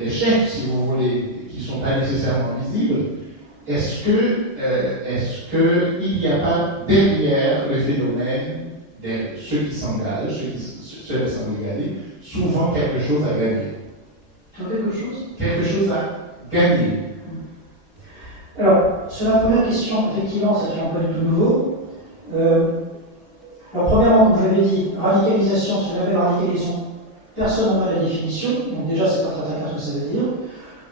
les chefs, si vous voulez, qui ne sont pas nécessairement visibles, est-ce qu'il n'y a pas derrière le phénomène de ceux qui s'engagent, ceux qui se laissent embrigader, souvent quelque chose à gagner? Quelque chose à gagner. Alors, sur la première question, effectivement, ça fait un peu du tout nouveau. Alors, premièrement, comme je l'avais dit, radicalisation, sur la même radicalisation, personne n'a la définition, donc déjà, c'est pas très clair ce que ça veut dire.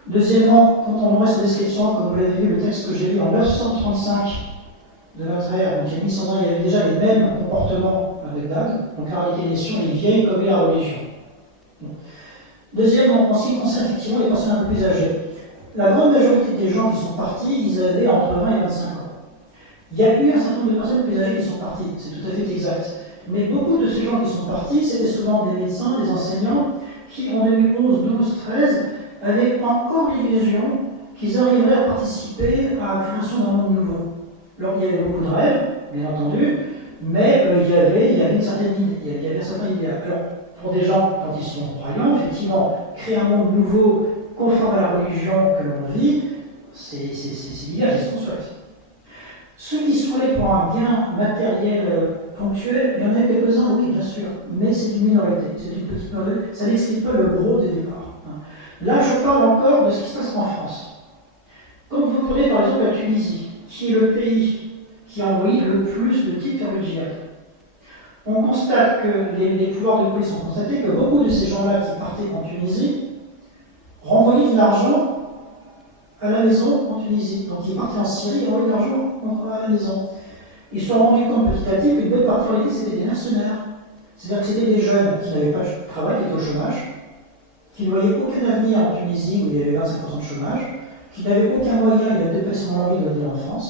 Deuxièmement, quand on voit cette description, comme vous l'avez vu, le texte que j'ai lu en 935 de notre ère, donc il y a 1100 ans, il y avait déjà les mêmes comportements à Bagdad, donc la radicalisation est vieille comme la religion. Deuxièmement, en ce qui concerne effectivement les personnes un peu plus âgées, la grande majorité des gens qui sont partis, ils avaient entre 20 et 25 ans. Il y a eu un certain nombre de personnes plus âgées qui sont parties, c'est tout à fait exact. Mais beaucoup de ces gens qui sont partis, c'était souvent des médecins, des enseignants, qui en 2011, 12, 13, avaient encore l'illusion qu'ils arriveraient à participer à la création d'un monde nouveau. Alors il y avait beaucoup de rêves, bien entendu, mais il y avait un certain idéal. Alors, pour des gens, quand ils sont croyants, effectivement, créer un monde nouveau conforme à la religion que l'on vit, c'est l'idéal, c'est ce qu'on souhaite. Ceux qui sont allés pour un bien matériel ponctuel, il y en a quelques-uns, oui, bien sûr, mais c'est une minorité, c'est une petite minorité, ça n'explique pas le gros des départs. Là, je parle encore de ce qui se passe en France. Quand vous prenez par exemple la Tunisie, qui est le pays qui a envoyé le plus de titres vers le djihad, on constate que les pouvoirs de police ont constaté que beaucoup de ces gens-là qui partaient en Tunisie renvoyaient de l'argent à la maison en Tunisie. Donc ils partaient en Syrie et renvoyaient de l'argent à la maison. Ils se sont rendus compte petit à petit qu'une bonne partie de c'était des mercenaires. C'est-à-dire que c'était des jeunes qui n'avaient pas de travail, qui étaient au chômage, qui ne voyaient aucun avenir en Tunisie où il y avait 25% de chômage, qui n'avaient aucun moyen de dépasser son envie de venir en France,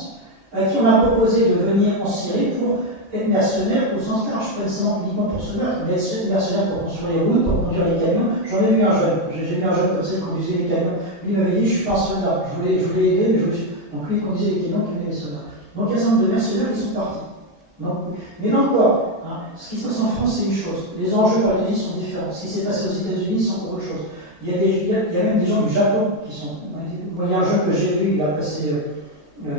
à qui on a proposé de venir en Syrie pour être mercenaire au sens large, pas nécessairement uniquement pour se battre, mais être mercenaire pour construire les routes, pour conduire les camions. J'en ai vu un jeune, j'ai vu un jeune comme ça qui conduisait les camions. Lui m'avait dit, je ne suis pas un soldat, je voulais aider, mais je me suis... Donc lui il conduisait les camions qui venaient les soldats. Donc il y a un certain nombre de mercenaires qui sont partis. Donc, mais là encore, ce qui se passe en France, c'est une chose. Les enjeux par les sont différents. Ce qui s'est passé aux États-Unis, c'est encore autre chose. Il y a même des gens du Japon qui sont... Moi, il y a un jeune que j'ai vu, il a passé 2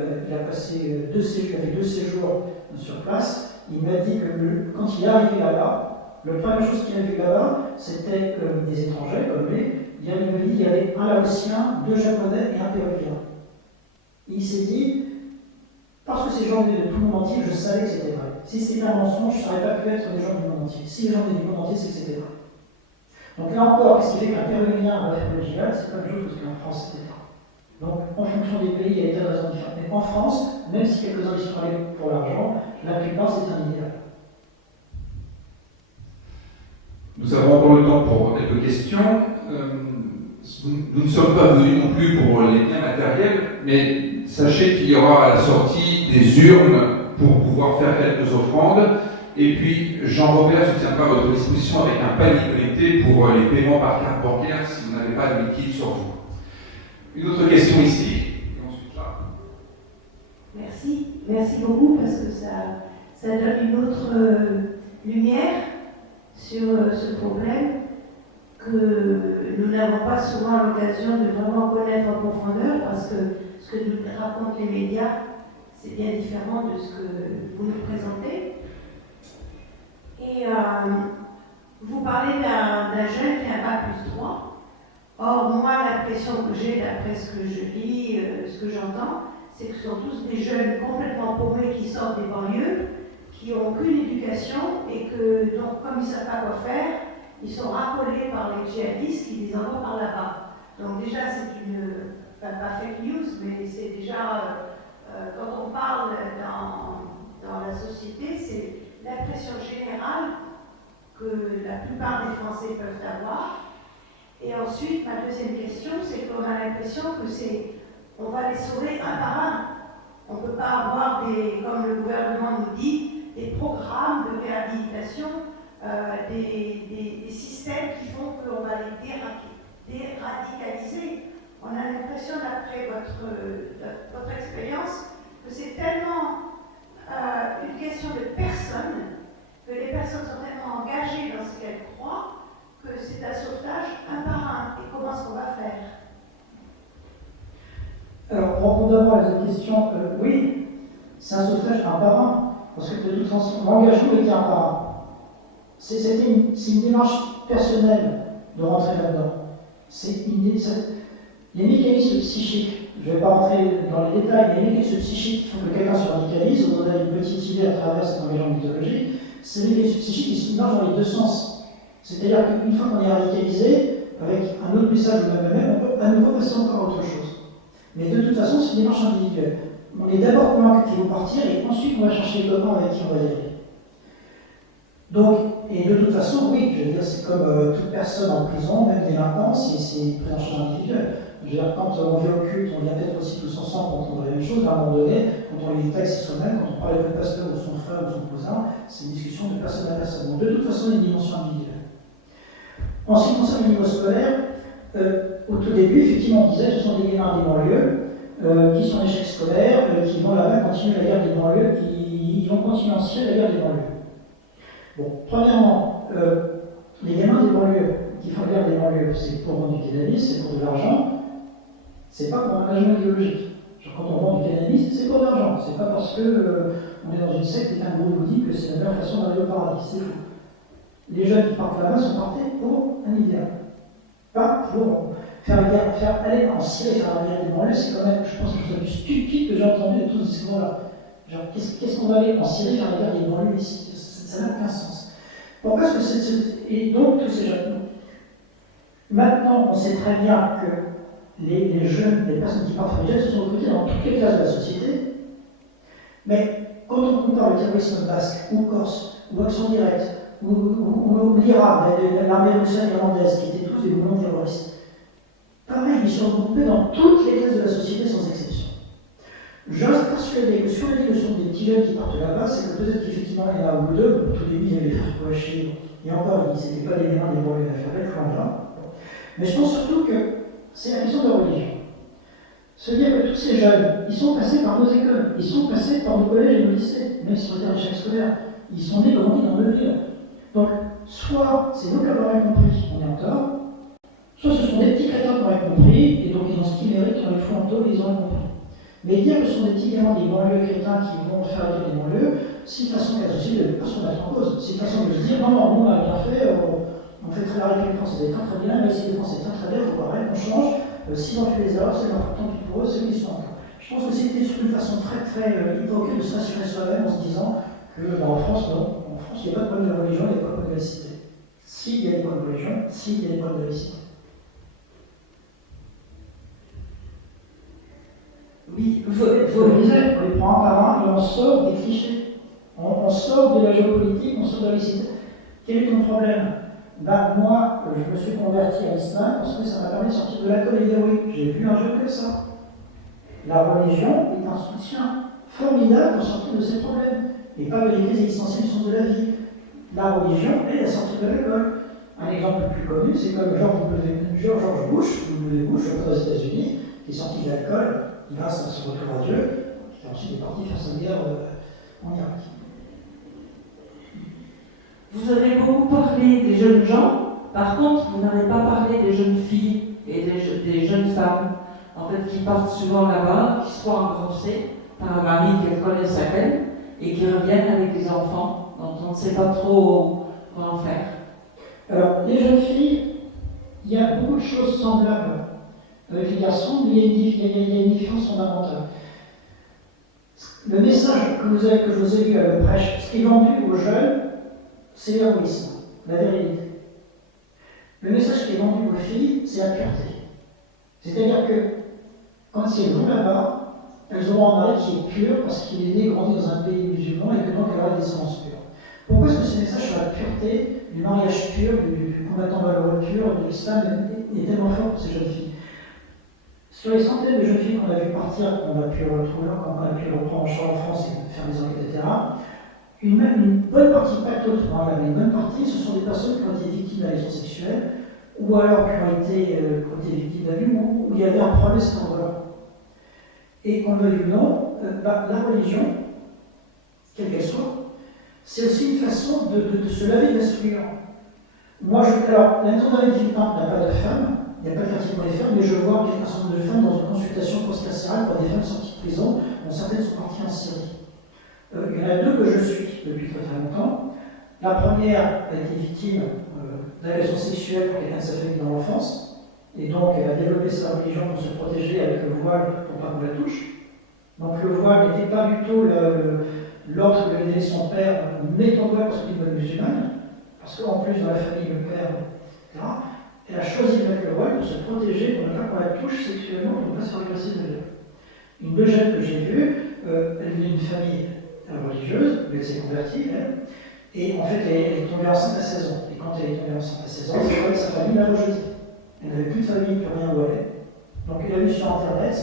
séjours, il a fait 2 séjours sur place. Il m'a dit que quand il est arrivé là-bas, la première chose qu'il a vu là-bas, c'était des étrangers comme lui. Il me dit qu'il y avait un Laotien, 2 Japonais et un Péruvien. Et il s'est dit, parce que ces gens venaient de tout le monde entier, je savais que c'était vrai. Si c'était un mensonge, ça n'aurait pas pu être des gens du monde entier. Si les gens venaient du monde entier, c'est que c'était vrai. Donc là encore, qu'est-ce qui fait qu'un Péruvien va faire le djihad? C'est pas la même chose parce qu'en France, c'était vrai. Donc, en fonction des pays, il y a des tas de raisons différentes. Mais en France, même si quelques-uns y sont allés pour l'argent, la plupart, c'est un idéal. Nous avons encore le temps pour quelques questions. Nous ne sommes pas venus non plus pour les biens matériels, mais sachez qu'il y aura à la sortie des urnes pour pouvoir faire quelques offrandes. Et puis, Jean-Robert se tiendra à votre disposition avec un panier connecté pour les paiements par carte bancaire si vous n'avez pas de liquide sur vous. Une autre question ici, et ensuite là. Merci beaucoup parce que ça donne une autre lumière sur ce problème que nous n'avons pas souvent l'occasion de vraiment connaître en profondeur parce que ce que nous racontent les médias, c'est bien différent de ce que vous nous présentez. Et vous parlez d'un jeune qui a un bac+3. Or, moi, l'impression que j'ai, d'après ce que je lis, ce que j'entends, c'est que ce sont tous des jeunes complètement paumés qui sortent des banlieues, qui n'ont aucune éducation et que, donc, comme ils ne savent pas quoi faire, ils sont racolés par les djihadistes qui les envoient par là-bas. Donc déjà, c'est pas fake news, mais c'est déjà, quand on parle dans la société, c'est l'impression générale que la plupart des Français peuvent avoir. Et ensuite, ma deuxième question, c'est qu'on a l'impression on va les sauver un par un. On ne peut pas avoir comme le gouvernement nous dit, des programmes de réhabilitation, des systèmes qui font qu'on va les déradicaliser. On a l'impression, d'après votre expérience, que c'est tellement une question de personnes, que les personnes sont tellement engagées dans ce qu'elles croient, que c'est un sauvetage un par un. Et comment est-ce qu'on va faire? Alors, pour répondre d'abord à cette question, oui, c'est un sauvetage un par un, parce que de toute façon, l'engagement était un par un. C'est une démarche personnelle de rentrer là-dedans. Les mécanismes psychiques, je ne vais pas rentrer dans les détails, mais les mécanismes psychiques qui font que quelqu'un se radicalise, vous en avez une petite idée à travers cet engagement mythologique, ces mécanismes psychiques, ils marchent dans les deux sens. C'est-à-dire qu'une fois qu'on est radicalisé, avec un autre message ou même, on peut à nouveau passer encore à autre chose. Mais de toute façon, c'est une démarche individuelle. On est d'abord convaincu qu'il faut partir, et ensuite on va chercher les copains avec qui on va y aller. Donc, et de toute façon, oui, je veux dire, c'est comme toute personne en prison, même délinquant, c'est une prise en charge individuelle. Je veux dire, quand on vient au culte, on vient peut-être aussi tous ensemble pour entendre la même chose, mais à un moment donné, quand on lit le texte soi-même, quand on parle avec le pasteur ou son frère ou son cousin, c'est une discussion de personne à personne. Donc, de toute façon, il y a une dimension individuelle. En ce qui concerne le niveau scolaire, au tout début, effectivement, on disait que ce sont des gamins des banlieues qui sont en échec scolaire, qui vont là-bas continuer la guerre des banlieues, qui vont continuer en Syrie la guerre des banlieues. Bon, premièrement, les gamins des banlieues qui font la guerre des banlieues, c'est pour vendre du cannabis, c'est pour de l'argent, c'est pas pour un engagement idéologique. Genre, quand on vend du cannabis, c'est pour de l'argent, c'est pas parce que on est dans une secte et qu'un groupe vous dit que c'est la meilleure façon d'aller au paradis, c'est faux. Les jeunes qui partent là-bas sont partis pour un idéal. Pas pour faire aller en Syrie faire la guerre des banlieues, c'est quand même, je pense, que c'est le plus stupide que j'ai entendu de tous ces discours-là. Genre, qu'est-ce qu'on va aller en Syrie faire la guerre des banlieues ici? Ça n'a aucun sens. Pourquoi est-ce que c'est. Et donc, tous ces jeunes. Maintenant, on sait très bien que les jeunes, les personnes qui partent faire les jeunes, se sont recrutées dans toutes les classes de la société. Mais quand on compare le terrorisme basque, ou corse, ou Action Directe, ou l'Irak, l'armée révolutionnaire irlandaise, qui étaient tous des mouvements terroristes, pareil, ils sont regroupés dans toutes les classes de la société sans exception. Je reste persuadé que sur les questions des petits jeunes qui partent là-bas, c'est que peut-être qu'effectivement il y en a un ou deux, au tout début il y avait les frères Kouachi, et encore ils n'étaient pas les mémoires des banlieues d'affaires, loin de là. Mais je pense surtout que c'est la question de la religion. Se dire que tous ces jeunes, ils sont passés par nos écoles, ils sont passés par nos collèges et nos lycées, même si on était en échec scolaire, ils sont nés grandis dans le livre. Donc, soit c'est nous qui avons rien compris, on est en tort, soit ce sont des petits chrétiens qui ont rien compris, et donc ils ont ce qu'ils méritent, ils ont une foi en tort, ils ont rien compris. Mais dire que ce sont des petits gamins des banlieues chrétiens qui vont faire la guerre des banlieues, c'est une façon qu'elle aussi de personne mettre en cause. C'est une façon de se dire non, non, nous on a bien fait, on fait très la République française, c'est très bien, mais si les Français c'est très bien, il faut pas rien qu'on change. S'ils ont fait des erreurs, c'est leur tant pis pour eux, c'est qu'ils sont encore. Je pense que c'était sur une façon très très hypocrite de s'assurer soi-même en se disant que en France, non, en France il n'y a pas de problème de religion, il n'y a pas de problème de laïcité. S'il y a des problèmes de religion, s'il y a des problèmes de laïcité. Oui, vous disais, on les prend un par un et on sort des clichés. On sort de la géopolitique, on sort de la laïcité. Quel est ton problème? Ben, moi, je me suis converti à l'islam parce que ça m'a permis de sortir de l'alcool et de l'héroïne. J'ai vu un jeu comme ça. La religion est un soutien formidable pour sortir de ces problèmes. Et pas que les crises existentielles sont de la vie. La religion est la sortie de l'alcool. Un exemple le plus connu, c'est comme George Bush, aux États-Unis, qui est sorti de l'alcool grâce à son retour à Dieu, qui ensuite est parti faire sa guerre en Irak. Vous avez beaucoup parlé des jeunes gens, par contre, vous n'avez pas parlé des jeunes filles et des jeunes femmes, en fait, qui partent souvent là-bas, qui sont engrossées par un mari qu'elles connaissent à peine, et qui reviennent avec des enfants dont on ne sait pas trop comment faire. Alors, les jeunes filles, il y a beaucoup de choses semblables avec les garçons, mais il y a une différence fondamentale. Le message que je vous ai vu à la prêche, ce qui est vendu aux jeunes, c'est l'héroïsme, la virilité. Le message qui est vendu aux filles, c'est la pureté. C'est-à-dire que quand elles vont là-bas, elles auront un mari qui est pur parce qu'il est né et grandi dans un pays musulman et que donc elle aura des descendance pure. Pourquoi est-ce que ce message sur la pureté, du mariage pur, du combattant valeureux pur, de l'islam est tellement fort pour ces jeunes filles? Sur les centaines de jeunes filles qu'on a vu partir, qu'on a pu retrouver, qu'on a pu reprendre en charge en France et faire des enquêtes, etc., une bonne partie, pas toutes, mais une bonne partie, ce sont des personnes qui ont été victimes d'agressions sexuelles, ou alors qui ont été victimes d'abus, où il y avait un problème à cet endroit-là. Et qu'on le veuille ou non, la religion, quelle qu'elle soit, c'est aussi une façon de se laver de la souillure. Moi, alors, la maison d'arrêt de Villepinte n'a pas de femmes, il n'y a pas de quartier pour les femmes, mais je vois un certain nombre de femmes dans une consultation post-carcérale pour des femmes sorties de prison, dont certaines sont parties en Syrie. Il y en a deux que je suis depuis très très longtemps. La première a été victime d'agressions sexuelles pour quelqu'un de sa famille dans l'enfance, et donc elle a développé sa religion pour se protéger avec le voile pour pas qu'on la touche. Donc le voile n'était pas du tout l'ordre que donnait son père, mets ton voile parce que tu es une bonne musulmane, parce qu'en plus dans la famille, le père, etc. Elle a choisi de mettre le voile pour se protéger, pour ne pas qu'on la touche sexuellement, pour ne pas se faire agresser de l'air. Une deuxième que j'ai vue, elle venait d'une famille religieuse, mais elle s'est convertie, elle, et en fait elle est tombée enceinte à 16 ans. Et quand elle est tombée enceinte à 16 ans, c'est vrai que sa famille l'a rejetée. Elle n'avait plus de famille, plus rien où aller. Donc il a vu sur Internet,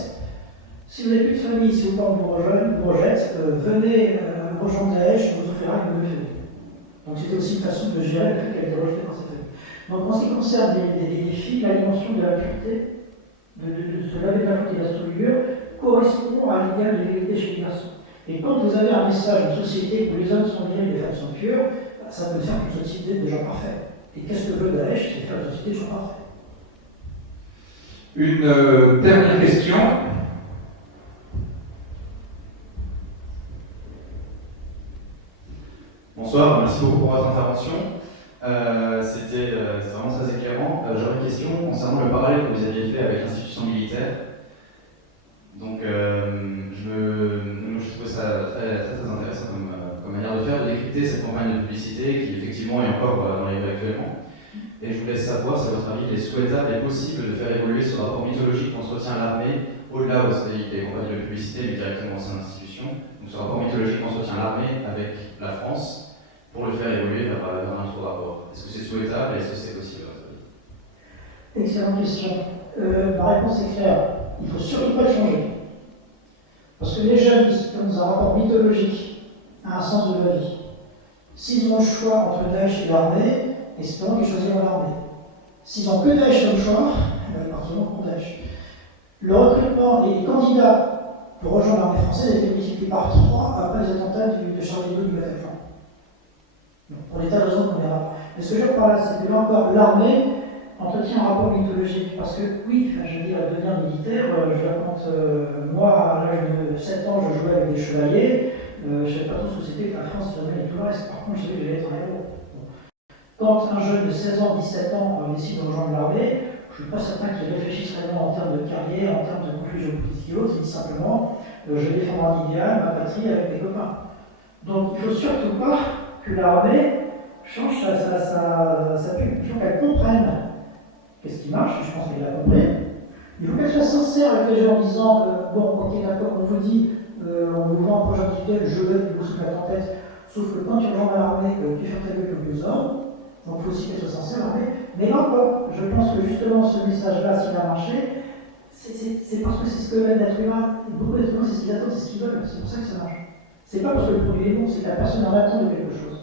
si vous n'avez plus de famille, si vos parents vous rejettent, venez rejoindre Daesh, on vous offrira une nouvelle famille. Donc c'était aussi une façon de gérer le fait qu'elle était rejetée par cette famille. Donc en ce qui concerne les défis, la dimension de la pureté, de se laver de la faute et de la souillure, correspond à l'idéal de l'égalité chez les garçons. Et quand vous avez un message de société où les hommes sont virils et les femmes sont pures, ça peut faire une société de gens parfaits. Et qu'est-ce que veut Daesh? C'est faire une société de gens parfaits. Une dernière question. Bonsoir, merci beaucoup pour votre intervention. C'était vraiment très éclairant. J'aurais une question concernant le parallèle que vous aviez fait avec l'institution militaire. Donc, je trouve ça très intéressant comme manière de faire, de décrypter cette campagne de publicité qui, effectivement, est encore dans les rues actuellement. Et je voulais savoir, si à votre avis, il est souhaitable et possible de faire évoluer ce rapport mythologique qu'entretient l'armée, au-delà des campagnes de publicité, mais directement au sein de l'institution. Donc, ce rapport mythologique qu'entretient l'armée avec la France, pour le faire évoluer vers un autre rapport. Est-ce que c'est souhaitable et est-ce que c'est possible? Excellente question. Ma réponse est claire. Il ne faut surtout pas le changer. Parce que les jeunes qui ont un rapport mythologique à un sens de la vie, s'ils ont le choix entre Daesh et l'armée, espérons qu'ils choisiront l'armée. S'ils n'ont que Daesh comme choix, ils partiront pour Daesh. Le recrutement des candidats pour rejoindre l'armée française a été multiplié par 3 après les attentats de Charlie Hebdo du Bataclan. Pour des tas de raisons qu'on verra. Mais ce que je veux par là, c'est que là encore, l'armée entretient un rapport mythologique. Parce que, oui, je veux dire, devenir militaire, je raconte, moi, à l'âge de 7 ans, je jouais avec des chevaliers, je ne savais pas trop ce que c'était que la France, et tout le reste. Par contre, je savais que j'allais être un héros. Bon. Quand un jeune de 16 ans, 17 ans décide de rejoindre l'armée, je ne suis pas certain qu'il réfléchisse vraiment en termes de carrière, en termes de conflit géopolitique et autres, il dit simplement, je vais défendre un idéal, ma patrie avec mes copains. Donc, il ne faut surtout pas que l'armée change sa pub. Il faut qu'elle comprenne qu'est-ce qui marche, je pense qu'elle l'a compris. Il faut qu'elle soit sincère avec les gens en disant bon, ok, d'accord, on vous dit, on vous vend un projet individuel, je veux que vous soufflez la tempête, sauf que quand tu rejoins l'armée, tu fais ta gueule comme 2 hommes, donc il faut aussi qu'elle soit sincère, l'armée. Mais là encore, je pense que justement ce message-là, s'il a marché, c'est parce que c'est ce que l'être humain, beaucoup d'êtres humains, c'est ce qu'ils attendent, c'est ce qu'ils veulent, c'est pour ça que ça marche. C'est pas parce que le produit est bon, c'est que la personne en attend de quelque chose.